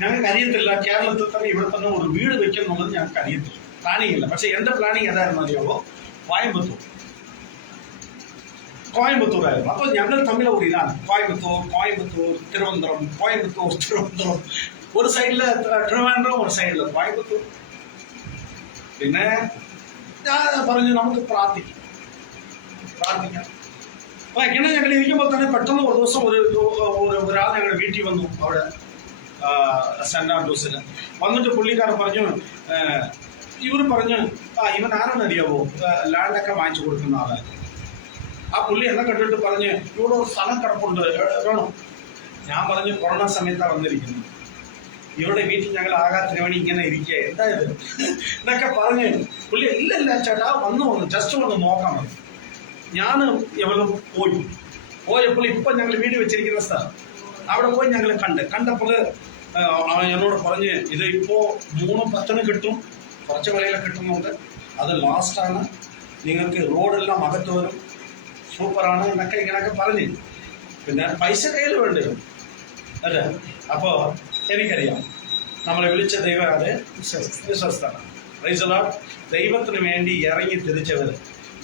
ഞങ്ങൾക്ക് അറിയത്തില്ല കേരളത്തിൽ തന്നെ ഇവിടെ തന്നെ ഒരു വീട് വെക്കുന്നുള്ളത് ഞങ്ങൾക്ക് അറിയത്തില്ല, പ്ലാനിങ് ഇല്ല. പക്ഷെ എന്റെ പ്ലാനിങ് ഏതായിരുന്നു അറിയാമോ? കോയമ്പത്തൂരായിരുന്നു. അപ്പൊ ഞങ്ങൾ തമ്മിൽ ഒരു ഇതാണ്, കോയമ്പത്തൂർ തിരുവനന്തപുരം. ഒരു സൈഡില് ട്രിവാൻഡ്രം, ഒരു സൈഡില് കോയമ്പത്തൂർ. പിന്നെ ഞാൻ പറഞ്ഞു നമുക്ക് പ്രാർത്ഥിക്കാം. അപ്പൊ ഇങ്ങനെ ഞങ്ങൾ ഇരിക്കുമ്പോൾ തന്നെ പെട്ടെന്ന് ഒരു ദിവസം ഒരാൾ ഞങ്ങളുടെ വീട്ടിൽ വന്നു. അവിടെ സെന്റ് ആൻഡ്രൂസിൽ വന്നിട്ട് പുള്ളിക്കാരൻ പറഞ്ഞു, ഇവർ പറഞ്ഞു ഇവൻ ആരാണെന്നറിയാവോ, ലാൻഡൊക്കെ വാങ്ങിച്ചു കൊടുക്കുന്ന ആളാണ്. ആ പുള്ളി എന്നെ കണ്ടിട്ട് പറഞ്ഞ് ഇവിടെ ഒരു സ്ഥലം കിടപ്പുണ്ട്, വേണം. ഞാൻ പറഞ്ഞു കൊറോണ സമയത്താണ് വന്നിരിക്കുന്നത്, ഇവരുടെ വീട്ടിൽ ഞങ്ങൾ ആകാത്തിന് വേണ്ടി ഇങ്ങനെ ഇരിക്കുക, എന്തായത് എന്നൊക്കെ പറഞ്ഞ് പുള്ളി ഇല്ല ചേട്ടാ വന്നു ജസ്റ്റ് ഒന്ന് നോക്കാൻ മതി. ഞാൻ എവളും പോയപ്പോൾ ഇപ്പൊ ഞങ്ങൾ വീട് വെച്ചിരിക്കുന്ന സ്ഥലം അവിടെ പോയി ഞങ്ങൾ കണ്ടപ്പോൾ എന്നോട് പറഞ്ഞ് ഇത് ഇപ്പോ 3-10 കിട്ടും, കുറച്ച് വിലയിലൊക്കെ കിട്ടുന്നുണ്ട്, അത് ലാസ്റ്റാണ്, നിങ്ങൾക്ക് റോഡെല്ലാം അകത്ത് വരും, സൂപ്പറാണ് എന്നൊക്കെ ഇങ്ങനെയൊക്കെ പറഞ്ഞ്. പിന്നെ പൈസ കയ്യിൽ വേണ്ടി വരും അല്ലേ? അപ്പോ എനിക്കറിയാം നമ്മളെ വിളിച്ച ദൈവം അത് വിശ്വസ്തനാണ്. Praise the lord. ദൈവത്തിന് വേണ്ടി ഇറങ്ങി തിരിച്ചവർ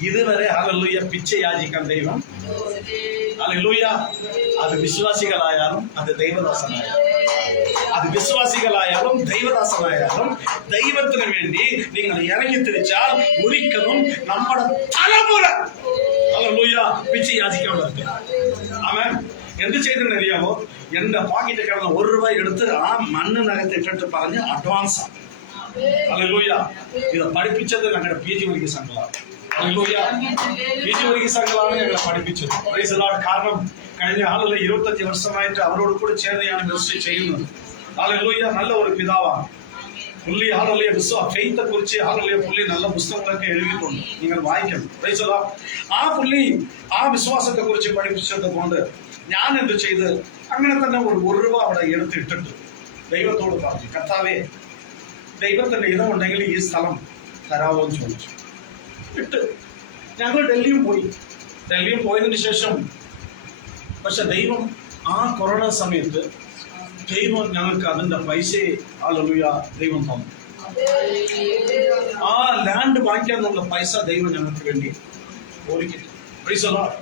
ഇതുവരെ ഹല്ലേലൂയ പിച്ച യാചിക്കാൻ ദൈവം, ഹല്ലേലൂയ, അത് വിശ്വാസികളായാലും അത് ദൈവദാസനായാലും ദൈവത്തിന് വേണ്ടി നിങ്ങൾ ഇറങ്ങി തിരിച്ചാൽ ഒരിക്കലും നമ്മുടെ തലമുറ ഹല്ലേലൂയ പിച്ച യാചിക്കാൻ പറ്റില്ല. ആമേൻ. എന്ത് ചെയ്തെന്നറിയാമോ? എന്റെ പോക്കറ്റ് കിടന്ന് 1 രൂപ എടുത്ത് ആ മണ്ണിനകത്ത് ഇട്ടിട്ട് പറഞ്ഞ് അഡ്വാൻസ് ആണ്. ഹല്ലേലൂയ. ഇത് പഠിപ്പിച്ചത് ഞങ്ങളുടെ PG വർഗീയ സംഘങ്ങളാണ്. ഹല്ലേലൂയ. PG വർഗീയ സംഘങ്ങളാണ് ഞങ്ങളെ പഠിപ്പിച്ചത്. Price the Lord. കാരണം കഴിഞ്ഞ 25 വർഷമായിട്ട് അവരോട് കൂടെ ചേർന്ന് മിനിസ്ട്രി ചെയ്യുന്നത്. ഹല്ലേലൂയ. നല്ല ഒരു പിതാവാണ് പുള്ളി. ഹല്ലേലൂയ. ഫെയ്ത്തെ കുറിച്ച് ഹല്ലേലൂയ പുള്ളി നല്ല പുസ്തകങ്ങളൊക്കെ എഴുതിയിട്ടുണ്ട്, നിങ്ങൾ വായിക്കണം. Price the Lord. ആ പുള്ളി ആ വിശ്വാസത്തെ കുറിച്ച് പഠിപ്പിച്ചത് കൊണ്ട് ഞാൻ എന്ത് ചെയ്ത് അങ്ങനെ തന്നെ ഒരു 1 രൂപ അവിടെ എടുത്തിട്ടിട്ട് ദൈവത്തോട് പറഞ്ഞു, കർത്താവേ, ദൈവത്തിന്റെ ഇടമുണ്ടെങ്കിൽ ഈ സ്ഥലം തരാമോ എന്ന് ചോദിച്ചു. ഇട്ട് ഞങ്ങൾ ഡൽഹിയിൽ പോയതിനു ശേഷം പക്ഷെ ദൈവം ആ കൊറോണ സമയത്ത് ദൈവം ഞങ്ങൾക്ക് അതിന്റെ പൈസയെ ഹല്ലേലൂയ ദൈവം തന്നു. ആ ലാൻഡ് വാങ്ങിക്കാനുള്ള പൈസ ദൈവം ഞങ്ങൾക്ക് വേണ്ടി ഒരുക്കി. Price the Lord.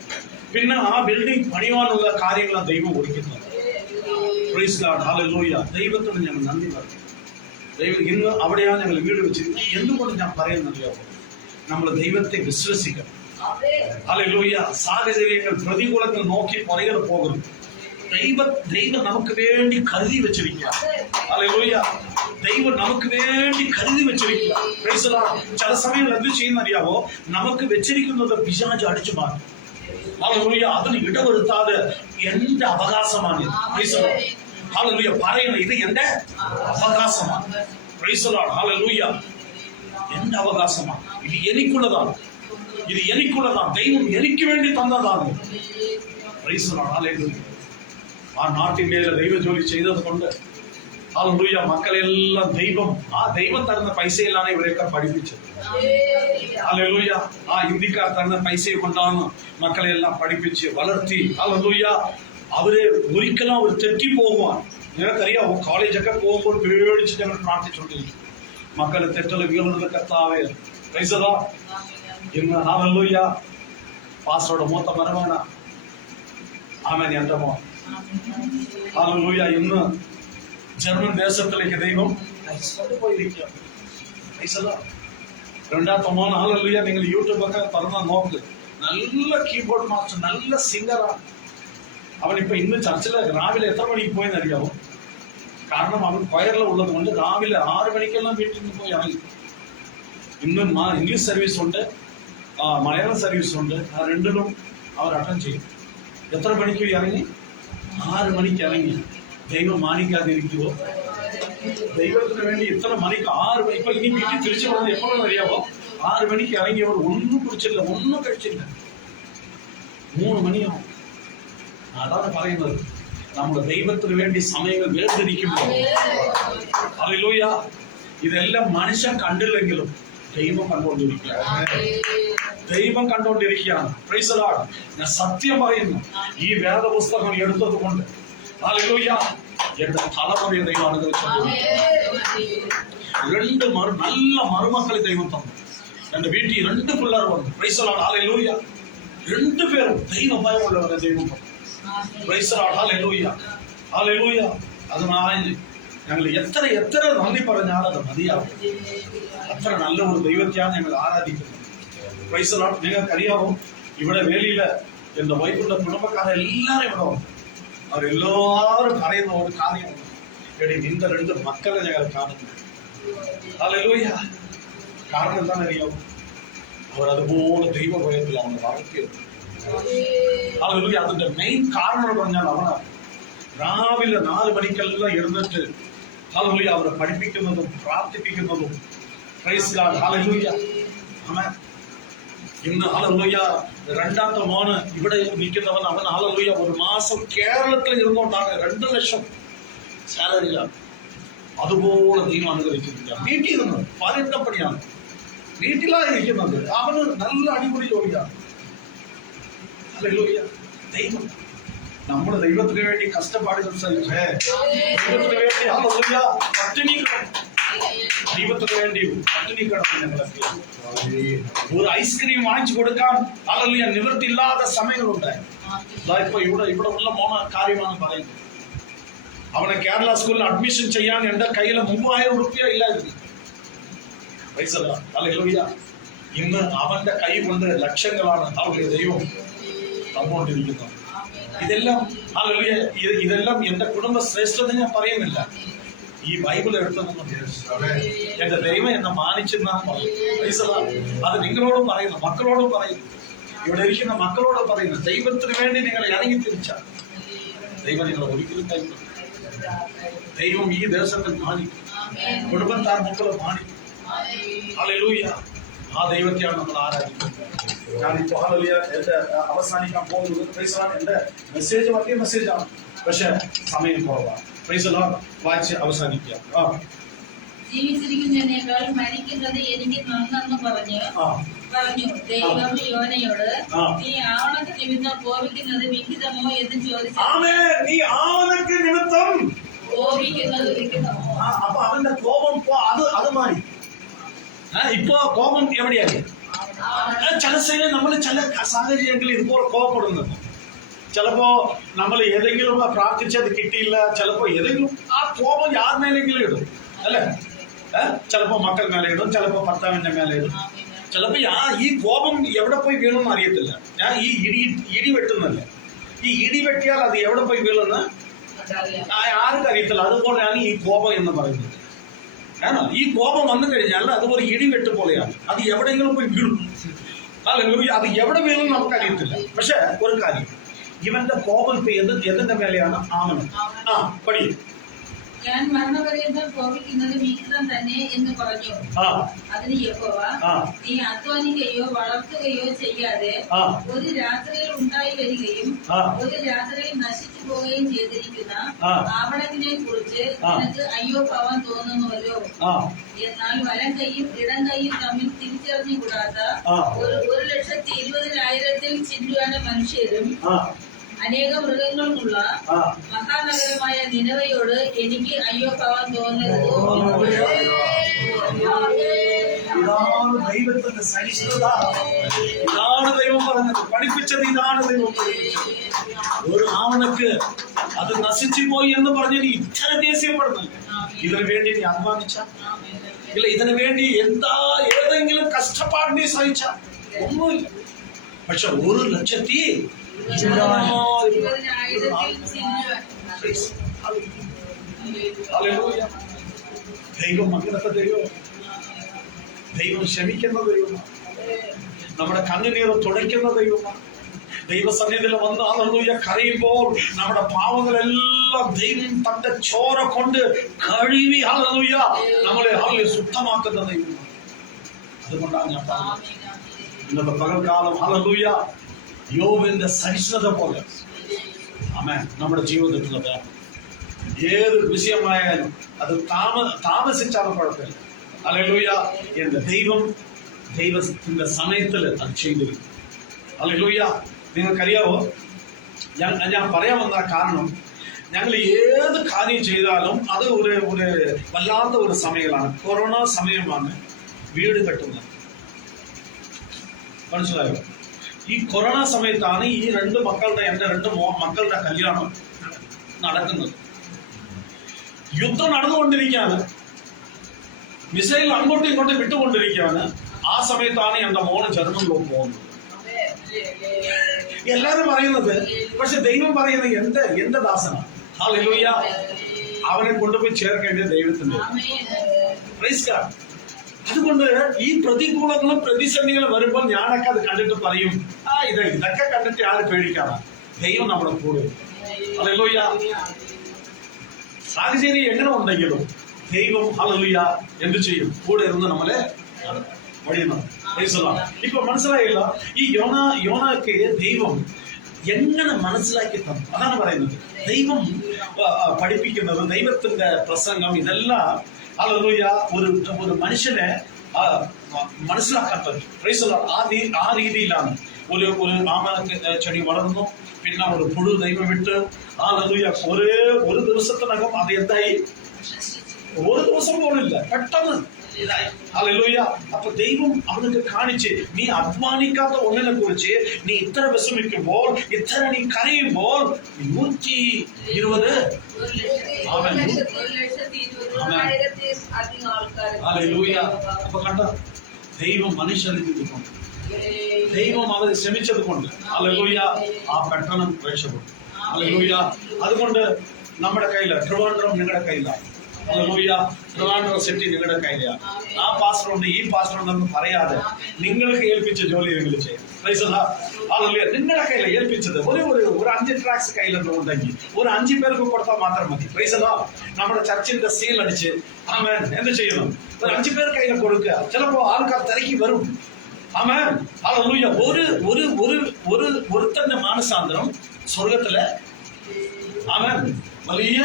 പിന്നെ ആ ബിൽഡിംഗ് പണിയാനുള്ള കാര്യങ്ങൾ ദൈവം ഒരുക്കുന്നത്. Price the lord. ഹല്ലേലൂയ. ദൈവത്തിന് ഞങ്ങൾ നന്ദി പറഞ്ഞു. ദൈവം ഇന്ന് അവിടെയാണ് ഞങ്ങൾ വീട് വെച്ചിരിക്കുന്നത്. എന്തുകൊണ്ട് ഞാൻ പറയുന്നറിയാമോ? നമ്മൾ ദൈവത്തെ വിശ്വസിക്കണം. ഹല്ലേലൂയ. സാഹചര്യങ്ങൾ പ്രതികൂലത്തിൽ നോക്കി പുറകെ പോകണം. ദൈവം നമുക്ക് വേണ്ടി കരുതി വെച്ചിരിക്കുക. ഹല്ലേലൂയ. ദൈവം നമുക്ക് വേണ്ടി കരുതി വെച്ചിരിക്കുക. Price the lord. ചില സമയങ്ങൾ എന്ത് ചെയ്യുന്നറിയാമോ? നമുക്ക് വെച്ചിരിക്കുന്നത് പിശാച് അടിച്ചു മാറ്റും. ഹല്ലേലൂയ. അതിന് ഇടവരുത്താതെ എന്റെ അവകാശമാണ്. Price the lord. ഹല്ലേലൂയ. പറയുന്നത് ഇത് എന്റെ അവകാശമാണ്. Price the lord. ഹല്ലേലൂയ. എന്റെ അവകാശമാണ്, ഇത് എനിക്കുള്ളതാണ്, ദൈവം എനിക്ക് വേണ്ടി തന്നതാണ്. Price the lord. ഹല്ലേലൂയ. ആ നാട്ടിന്റെ ദൈവ ജോലി ചെയ്തത് കൊണ്ട് ഹല്ലേലൂയ മക്കളെല്ലാം ദൈവം തരുന്ന പൈസയിലാണ് ഇവരെയൊക്കെ പഠിപ്പിച്ചത്. ഹല്ലേലൂയ. ആ ഹിന്ദിക്കാർ തരുന്ന പൈസയെ കൊണ്ടാണ് മക്കളെല്ലാം പഠിപ്പിച്ച് വളർത്തി. ഹല്ലേലൂയ. അവര് ഒരിക്കലും അവർ തെറ്റിപ്പോകുവാൻ, നിങ്ങൾക്കറിയാം കോളേജൊക്കെ പോകുമ്പോൾ പേടിച്ച് ഞങ്ങൾ പ്രാർത്ഥിച്ചുകൊണ്ടിരിക്കും, മക്കളെ തെറ്റുള്ള വീഴുന്നത് കർത്താവേ. Price the Lord. ഇന്ന് ഹല്ലേലൂയ പാസ്റ്ററുടെ മൂത്ത മരമാണ്. ആമേൻ. എന്റെ മോൻ ഹല്ലേലൂയ ഇന്ന് ജർമ്മൻ ദേശത്തിലേക്ക് ദൈവം പോയിരിക്കുക. Price the Lord. രണ്ടാമത്തെ മോൻ ഹല്ലേലൂയ. നിങ്ങൾ യൂട്യൂബൊക്കെ തുറന്ന് നോക്ക്, നല്ല കീബോർഡ് മാസ്റ്റർ, നല്ല സിംഗറാണ്. അവനിപ്പോ ഇന്ന് ചർച്ചില് രാവിലെ എത്ര മണിക്ക് പോയെന്ന് അറിയാമോ? കാരണം അവൻ കൊയറിൽ ഉള്ളത് കൊണ്ട് രാവിലെ 6 മണിക്കെല്ലാം വീട്ടിൽ നിന്ന് പോയി ഇറങ്ങി. ഇന്ന് ഇംഗ്ലീഷ് സർവീസ് ഉണ്ട്, മലയാളം സർവീസ് ഉണ്ട്. ആ രണ്ടിലും അവർ അറ്റൻഡ് ചെയ്യും. എത്ര മണിക്ക് ഇറങ്ങി? 6 മണിക്ക് ഇറങ്ങി ദൈവം മാനിക്കാതിരിക്കുവോ? ദൈവത്തിന് വേണ്ടി ഇത്ര മണിക്ക് 6 മണി, ഇപ്പൊ ഇനി വീട്ടിൽ തിരിച്ചു പോകുന്നത് എപ്പോഴാണെന്ന് അറിയാമോ? 6 മണിക്ക് ഇറങ്ങിയവർ ഒന്നും കുടിച്ചില്ല, ഒന്നും കഴിച്ചില്ല. 3 മണിയാവും. അതാണ് പറയുന്നത്, നമ്മൾ ദൈവത്തിന് വേണ്ടി സമയങ്ങൾ വേർതിരിക്കുമ്പോൾ. ഹല്ലേലൂയ. ഇതെല്ലാം മനുഷ്യൻ കണ്ടില്ലെങ്കിലും ദൈവം കണ്ടുകൊണ്ടിരിക്കുകയാണ്. ദൈവം കണ്ടുകൊണ്ടിരിക്കുകയാണ്. Price the Lord. ഞാൻ സത്യം പറയുന്നു, ഈ വേദപുസ്തകം എടുത്തത് കൊണ്ട് ഹല്ലേലൂയ എന്റെ തലമുറയെ ദൈവം അനുഗ്രഹിച്ചു. 2 നല്ല മരുമക്കളെ ദൈവം തന്നു. എന്റെ വീട്ടിൽ 2 പിള്ളേർ വന്നു. Price the lord. ഹല്ലേലൂയ. 2 പേരും ദൈവഭയമുള്ളവരെ ദൈവം തന്നു. Price the lord. Hallelujah. Hallelujah. അതിനായി ഞങ്ങൾ എത്ര നന്ദി പറഞ്ഞാൽ അത് മതിയാവും. അത്ര നല്ല ഒരു ദൈവത്തെയാണ് ഞങ്ങൾ ആരാധിക്കുന്നത്. Praise the Lord. നിങ്ങൾക്കറിയാമോ, ഇവിടെ വേലിയില് എന്റെ വൈഫിന്റെ കുടുംബക്കാരെല്ലാരും ഇവിടെ വന്നു. അവരെല്ലാവരും പറയുന്ന ഒരു കാര്യമുണ്ട്, എടി നിന്റെ 2 മക്കളെ ഞങ്ങൾ കാണുന്നു. ഹല്ലേലൂയ. കാരണം എന്താണെന്നറിയാമോ? അവരതുപോലെ ദൈവഭയത്തിലാണ് വളർത്തിയത്. ഹല്ലേലൂയ. അതിന്റെ മെയിൻ കാരണം എന്ന് പറഞ്ഞാൽ അവനാണ്. രാവിലെ 4 മണിക്കെല്ലാം എഴുന്നേറ്റ് ഹല്ലേലൂയ അവരെ പഠിപ്പിക്കുന്നതും പ്രാർത്ഥിപ്പിക്കുന്നതും. Praise god. ഹല്ലേലൂയ. ആമേൻ. ഇന്ന് ഹല്ലേലൂയ 2ാമത്തെ മോന് ഇവിടെ നിൽക്കുന്നവൻ, അവൻ ഹല്ലേലൂയ 1 മാസം കേരളത്തിൽ ഇരുന്നുകൊണ്ടാണ് 2 ലക്ഷം സാലറിയാണ്. അതുപോലെ ദൈവം അനുഗ്രഹിച്ചിട്ടില്ല. വീട്ടിൽ നിന്ന് പണിയാണ്, വീട്ടിലാണ് ഇരിക്കുന്നത്. അവന് നല്ല അടിപൊളി ജോലിയാണ്. ഹല്ലേലൂയ. ദൈവം നമ്മുടെ ദൈവത്തിന് വേണ്ടി കഷ്ടപ്പാടുകൾ സഹിച്ചേ, ദൈവത്തിന് വേണ്ടി ഹല്ലേലൂയ പട്ടിണി കിടന്നു. ദൈവത്തിന് വേണ്ടി പട്ടിണി കിടന്നു. ഞങ്ങളൊക്കെ ഒരു ഐസ്ക്രീം വാങ്ങിച്ചു കൊടുക്കാൻ ഹല്ലേലൂയ നിവൃത്തിയില്ലാത്ത സമയങ്ങളുണ്ടായി. ഇപ്പൊ ഇവിടെ ഉള്ള മോണ കാര്യമാണ് പറയുന്നത്. അവനെ കേരള സ്കൂളിൽ അഡ്മിഷൻ ചെയ്യാൻ എന്റെ കയ്യിൽ 3000 രൂപ ഇല്ലായിരുന്നു. Price the lord. ഹല്ലേലൂയ. ഇന്ന് അവന്റെ കൈ കൊണ്ട് ലക്ഷങ്ങളാണ് അവരുടെ ദൈവം തന്നുകൊണ്ടിരിക്കുന്നത്. ഇതെല്ലാം ഹല്ലേലൂയ. ഇതെല്ലാം എന്റെ കുടുംബ ശ്രേഷ്ഠത ഞാൻ പറയുന്നില്ല, ഈ ബൈബിൾ എടുത്തതെന്ന് എന്റെ ദൈവം എന്നെ മാനിച്ചെന്നാണ് പറയുന്നത്. അത് നിങ്ങളോടും പറയുന്നു, മക്കളോടും പറയുന്നു, ഇവിടെ ഇരിക്കുന്ന മക്കളോട് പറയുന്നു. ദൈവത്തിന് വേണ്ടി നിങ്ങൾ ഇറങ്ങി തിരിച്ചാൽ ദൈവം നിങ്ങൾ ഒരിക്കലും കൈവിടും. ദൈവം ഈ ദേശത്തിൽ മാനിക്കും, കുടുംബത്താർ മക്കളെ മാനിക്കും. ഹല്ലേലൂയ. ആ ദൈവത്തെയാണ് നമ്മൾ ആരാധിക്കുന്നത്. ഞാനിപ്പോ ഹല്ലേലൂയ എന്റെ അവസാനിക്കാൻ പോകുന്നത്. എന്റെ മെസ്സേജ് വലിയ മെസ്സേജാണ്, പക്ഷെ സമയം കുറവാണ്. Price the Lord. വായിച്ച് അവസാനിക്കുക. ജീവിച്ചിരിക്കുന്നതിനേക്കാൾ മരിക്കുന്നത് എനിക്ക് നന്നെന്ന് പറഞ്ഞു. ദൈവം യോനയോട്, നീ ആവണക്ക് നിമിത്തം കോപിക്കുന്നത് വിഹിതമോ എന്ന് ചോദിച്ചു. നീ ആവണക്ക് നിമിത്തം കോപിക്കുന്നത് വിഹിതമോ? അപ്പൊ അവന്റെ കോപം അത് മാറി. ഇപ്പൊ കോപം എവിടെയാണ്? ചില സമയം നമ്മൾ ചില സാഹചര്യങ്ങളിൽ ഇതുപോലെ കോപപ്പെടുന്നത്. ചിലപ്പോ നമ്മൾ ഏതെങ്കിലും പ്രാർത്ഥിച്ചത് കിട്ടിയില്ല, ചിലപ്പോ ഏതെങ്കിലും ആ കോപം യാതൊരു ഇടും അല്ലെ? ചിലപ്പോ മക്കൾ മേലെ ഇടും, ചിലപ്പോ ഭർത്താവിന്റെ മേലെ ഇടും. ചിലപ്പോ ഈ കോപം എവിടെ പോയി വീണെന്ന് അറിയത്തില്ല. ഞാൻ ഈ ഇടി വെട്ടുന്നല്ല, ഈ ഇടി വെട്ടിയാൽ അത് എവിടെ പോയി വീണെന്ന് ആർക്കും അറിയത്തില്ല. അതുപോലെയാണ് ഈ കോപം എന്ന് പറയുന്നത്. ഈ കോപം വന്നു കഴിഞ്ഞാൽ അതുപോലെ ഇടിവെട്ട് പോലെയാണ്, അത് എവിടെയെങ്കിലും പോയി വീഴും. അല്ലെങ്കിൽ അത് എവിടെ വീഴും നമുക്കറിയത്തില്ല. പക്ഷെ ഒരു കാര്യം, ഇവന്റെ കോപം ഇപ്പൊ എന്തിന്റെ മേലെയാണ്? ആമനം. പടി. ഞാൻ മരണപര്യന്തം കോപിക്കുന്നത് വിഹിതം തന്നെ എന്ന് പറഞ്ഞു. അതിന് യഹോവ, നീ അധ്വാനിക്കുകയോ വളർത്തുകയോ ചെയ്യാതെ ഒരു രാത്രിയിൽ ഉണ്ടായി വരികയും ഒരു രാത്രിയിൽ നശിച്ചു പോവുകയും ചെയ്തിരിക്കുന്ന ആവണത്തിനെ കുറിച്ച് നിനക്ക് അയ്യോ പാവം തോന്നുന്നുവല്ലോ. എന്നാൽ വലം കൈയും ഇടം കൈയും തമ്മിൽ തിരിച്ചറിഞ്ഞുകൂടാത്ത 1,20,000 ചില്ലുവാന മനുഷ്യരും അനേക മൃഗങ്ങളുമുള്ള മഹാനഗരമായ നിനവയോട് എനിക്ക് അയ്യോ പാവം തോന്നരുതോ? ഇതാണ് ദൈവത്തിന്റെ സഹിഷ്ണുത. ഇതാണ് ദൈവം പറഞ്ഞത്, പഠിപ്പിച്ചത് ഇതാണ് ദൈവം. ഒരു ആവണക്ക് അത് നശിച്ചു പോയി എന്ന് പറഞ്ഞ് നീ ഇത്ര ദേഷ്യപ്പെടുന്നു. ഇതിനു വേണ്ടി നീ അധ്വാനിച്ച ഇല്ല, ഇതിനു വേണ്ടി ഏതെങ്കിലും കഷ്ടപ്പാട് നീ സഹിച്ച ഒന്നുമില്ല. പക്ഷെ 1,00,000 ദൈവം അങ്ങനത്തെ ദൈവം ക്ഷമിക്കുന്ന ദൈവമാണ്. നമ്മുടെ കണ്ണുനീർ തുടയ്ക്കുന്ന ദൈവമാണ്. ദൈവസന്നിധിയിൽ വന്ന് ഹല്ലേലൂയ കരയുമ്പോൾ നമ്മുടെ പാവങ്ങളെല്ലാം ദൈവം തന്റെ ചോര കൊണ്ട് കഴുകി ഹല്ലേലൂയ നമ്മളെ ശുദ്ധമാക്കുന്ന ദൈവം. അതുകൊണ്ടാണ് ഞാൻ പറഞ്ഞത് ഇന്നത്തെ പകൽക്കാലം ഹല്ലേലൂയ യോബിന്റെ സഹിഷ്ണുത പോലെ ആമേൻ നമ്മുടെ ജീവിതത്തിൽ വേണം. ഏത് വിഷയമായാലും അത് താമസിച്ചാലും കുഴപ്പമില്ല. ഹല്ലേലൂയ എന്റെ ദൈവത്തിന്റെ സമയത്തിൽ അത് ചെയ്തിരിക്കും. ഹല്ലേലൂയ. നിങ്ങൾക്കറിയാവോ, ഞാൻ പറയാൻ വന്ന കാരണം ഞങ്ങൾ ഏത് കാര്യം ചെയ്താലും അത് ഒരു വല്ലാത്ത ഒരു സമയമാണ്. കൊറോണ സമയമാണ് വീട് കെട്ടുന്നത്. മനസ്സിലായോ? ഈ കൊറോണ സമയത്താണ് ഈ എന്റെ രണ്ട് മക്കളുടെ കല്യാണം നടക്കുന്നത്. യുദ്ധം നടന്നുകൊണ്ടിരിക്കുകയാണ്, മിസൈൽ അങ്ങോട്ടും ഇങ്ങോട്ടും വിട്ടുകൊണ്ടിരിക്കുകയാണ്. ആ സമയത്താണ് എന്റെ മോന് ജർമ്മനിലോട്ട് പോകുന്നത്. എല്ലാരും പറയുന്നത്, പക്ഷെ ദൈവം പറയുന്നത് എന്റെ ദാസനാണ്. ഹല്ലേലൂയ. അവനെ കൊണ്ടുപോയി ചേർക്കേണ്ടത് ദൈവത്തിന്റെ. Praise God. അതുകൊണ്ട് ഈ പ്രതികൂലങ്ങളും പ്രതിസന്ധികളും വരുമ്പോൾ ഞാനൊക്കെ അത് കണ്ടിട്ട് പറയും, ഇതൊക്കെ കണ്ടിട്ട് ആര് പേടിക്കാണ്, ദൈവം നമ്മുടെ കൂടെ. ഹല്ലേലൂയ. സാഹചര്യം എങ്ങനെ ഉണ്ടെങ്കിലും ദൈവം ഹല്ലേലൂയ എന്ത് ചെയ്യും? കൂടെ ഇരുന്ന് നമ്മളെ വഴിയുന്നു. ഇപ്പൊ മനസ്സിലായില്ല, ഈ യോനാക്ക് ദൈവം എങ്ങനെ മനസ്സിലാക്കി തന്നു? അതാണ് പറയുന്നത്. ദൈവം പഠിപ്പിക്കുന്നത്, ദൈവത്തിന്റെ പ്രസംഗം, ഇതെല്ലാം ഹല്ലേലൂയ ഒരു മനുഷ്യനെ മനസ്സിലാക്കാൻ പറ്റും. ആ രീതിയിലാണ് ഒരു ആമ ചെടി വളർന്നു, പിന്നെ ഒരു പുഴു ദൈവം വിട്ട് ഹല്ലേലൂയ ഒരു ദിവസത്തിനകം അത് എന്തായി? ഒരു ദിവസം പോലില്ല, പെട്ടെന്ന്. ഹല്ലേലൂയ. അപ്പൊ ദൈവം അവനക്ക് കാണിച്ച്, നീ അധ്വാനിക്കാത്ത ഒന്നിനെ കുറിച്ച് നീ ഇത്ര വിഷമിക്കുമ്പോൾ, ഇത്ര നീ കരയുമ്പോൾ 120 ഹല്ലേലൂയ. അപ്പൊ കണ്ട, ദൈവം മനുഷ്യനെ കൊണ്ട്, ദൈവം അവരെ ശ്രമിച്ചത് കൊണ്ട് ഹല്ലേലൂയ ആ പട്ടണം രക്ഷപ്പെടും. ഹല്ലേലൂയ. അതുകൊണ്ട് നമ്മുടെ കയ്യില് ട്രിവാൻഡ്രം നിങ്ങളുടെ കയ്യിലാണ്. ഹല്ലേലൂയ. ട്രിവാൻഡ്രം സിറ്റി നിങ്ങളുടെ കയ്യിലാണ്. ആ പാസ്റ്ററുണ്ട്, ഈ പാസ്റ്ററുണ്ടെന്ന് പറയാതെ നിങ്ങൾക്ക് ഏൽപ്പിച്ച ജോലി നിങ്ങൾ ചെയ്യും. ഹല്ലേലൂയ. നിങ്ങളുടെ കയ്യിൽ ഏൽപ്പിച്ചത് ഒരു 5 ട്രാക്സ് കയ്യിലുണ്ടെങ്കിൽ ഒരു 5 പേർക്ക് കൊടുത്താൽ മാത്രം മതി. Price the lord. നമ്മുടെ ചർച്ചിന്റെ സീൽ അടിച്ച് ആമേൻ എന്ത് ചെയ്യണം? ഒരു 5 പേർ കയ്യിൽ കൊടുക്കുക. ചിലപ്പോ ആൾക്കാർ തിരക്കി വരും. ആമേൻ. ഹല്ലേലൂയ. ഒരുത്തന്റെ മാനസാന്തരം സ്വർഗത്തിലെ ആമേൻ വലിയ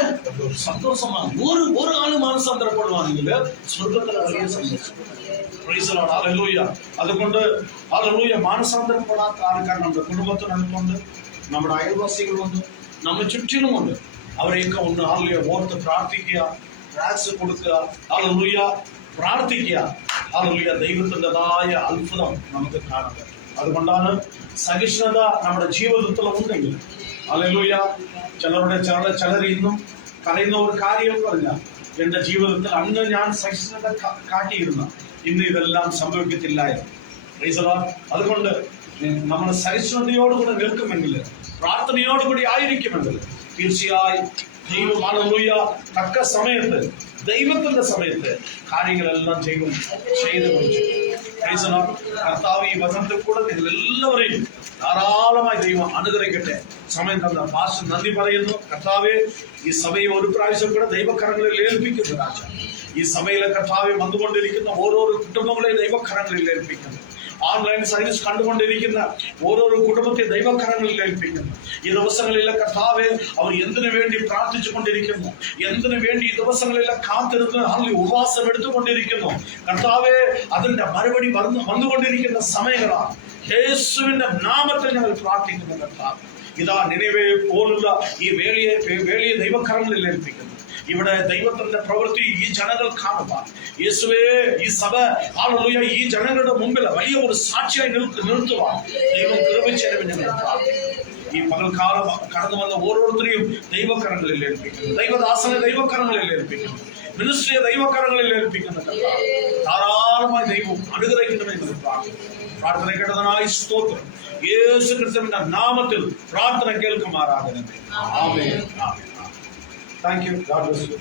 സന്തോഷമാണ്. ഒരു ആള് മാനസാന്തരപ്പെടുവാണെങ്കിൽ സ്വർഗത്തിലെ വലിയ സന്തോഷം. Price the lord. ഹല്ലേലൂയ. അതുകൊണ്ട് ഹല്ലേലൂയ മാനസാന്തരപ്പെടാത്ത ആൾക്കാർ നമ്മുടെ കുടുംബത്തിനടുത്തുണ്ട്, നമ്മുടെ അയൽവാസികളുണ്ട്, നമ്മൾ ചുറ്റിലുമുണ്ട്. അവരെയൊക്കെ ഒന്ന് ഹല്ലേലൂയ ഓർത്ത് പ്രാർത്ഥിക്കുക, ട്രാക്സ് കൊടുക്കുക, ഹല്ലേലൂയ പ്രാർത്ഥിക്കുക. ഹല്ലേലൂയ. ദൈവത്തിൻ്റെതായ അത്ഭുതം നമുക്ക് കാണാൻ പറ്റും. അതുകൊണ്ടാണ് സഹിഷ്ണുത നമ്മുടെ ജീവിതത്തിൽ ഉണ്ടെങ്കിൽ ഹല്ലേലൂയ. ചിലർ ഇന്നും പറയുന്ന ഒരു കാര്യം പറഞ്ഞാൽ, എന്റെ ജീവിതത്തിൽ അന്ന് ഞാൻ സഹിഷ്ണുത കാട്ടിയിരുന്ന ഇന്ന് ഇതെല്ലാം സംഭവിക്കത്തില്ലായിരുന്നു. Price the Lord. അതുകൊണ്ട് നമ്മൾ സഹിഷ്ണുതയോടുകൂടി നിൽക്കുമെങ്കിൽ, പ്രാർത്ഥനയോടുകൂടി ആയിരിക്കുമെങ്കിൽ തീർച്ചയായും ദൈവം ഹല്ലേലൂയ തക്ക സമയത്ത്, ദൈവത്തിന്റെ സമയത്ത് കാര്യങ്ങളെല്ലാം ചെയ്തു കൊടുത്തു. Price the Lord. കർത്താവ് ഈ വചനത്തിൽ കൂടെ നിങ്ങൾ എല്ലാവരെയും ധാരാളമായി ദൈവം അനുഗ്രഹിക്കട്ടെ. സമയം തന്ന പാസ്റ്റർ നന്ദി പറയുന്നു. കർത്താവെ, ഈ സഭയെ ഒരു പ്രാവശ്യം കൂടെ ദൈവകരങ്ങളിൽ ഏൽപ്പിക്കുന്നു. രാജ, ഈ സഭയിലെ കർത്താവെ വന്നുകൊണ്ടിരിക്കുന്ന ഓരോരോ കുടുംബങ്ങളെ ദൈവകരങ്ങളിൽ ഏൽപ്പിക്കുന്നു. ഓൺലൈൻ സർവീസ് കണ്ടുകൊണ്ടിരിക്കുന്ന ഓരോരോ കുടുംബത്തെ ദൈവകരങ്ങളിൽ ഏൽപ്പിക്കുന്നു. ഈ ദിവസങ്ങളിലെ കർത്താവെ, അവർ എന്തിനു വേണ്ടി പ്രാർത്ഥിച്ചു കൊണ്ടിരിക്കുന്നു, എന്തിനു വേണ്ടി ഈ ദിവസങ്ങളിലെ കാത്തിരുന്ന് ഉപവാസം എടുത്തുകൊണ്ടിരിക്കുന്നു. കർത്താവെ, അതിന്റെ മറുപടി വന്നുകൊണ്ടിരിക്കുന്ന സമയങ്ങളാണ്. യേശുവിന്റെ നാമത്തിൽ ഞങ്ങൾ പ്രാർത്ഥിക്കുന്നു. കർത്താവ്, ഇതാ നിനവേ പോലുള്ള ഈ വേളിയെ ദൈവകരങ്ങളിൽ ഏൽപ്പിക്കുന്നു. ഇവിടെ ദൈവത്തിന്റെ പ്രവൃത്തി ഈ ജനങ്ങൾ കാണുക. യേശുവേ, ഈ സഭ ഹല്ലേലൂയ ഈ ജനങ്ങളുടെ മുമ്പിൽ വലിയ ഒരു സാക്ഷിയായി നിർത്തുവാൻ ദൈവം കൃപ ഞങ്ങൾ ഈ പകൽക്കാലം കടന്നു വന്ന ഓരോരുത്തരെയും ദൈവകരങ്ങളിൽ ഏൽപ്പിക്കുന്നു. ദൈവദാസനെ ദൈവകരങ്ങളിൽ ഏൽപ്പിക്കുന്നു. മിനിസ്ട്രിയെ ദൈവകരങ്ങളിൽ ഏൽപ്പിക്കുന്നു. ധാരാളമായി ദൈവം അനുഗ്രഹിക്കണമെന്ന് പ്രാർത്ഥന കേട്ടതിനായി സ്തോത്രം. യേശു ക്രിസ്തുവിന്റെ നാമത്തിൽ പ്രാർത്ഥന കേൾക്കുമാറാകണമേ. ആമേൻ. Thank you. God bless you.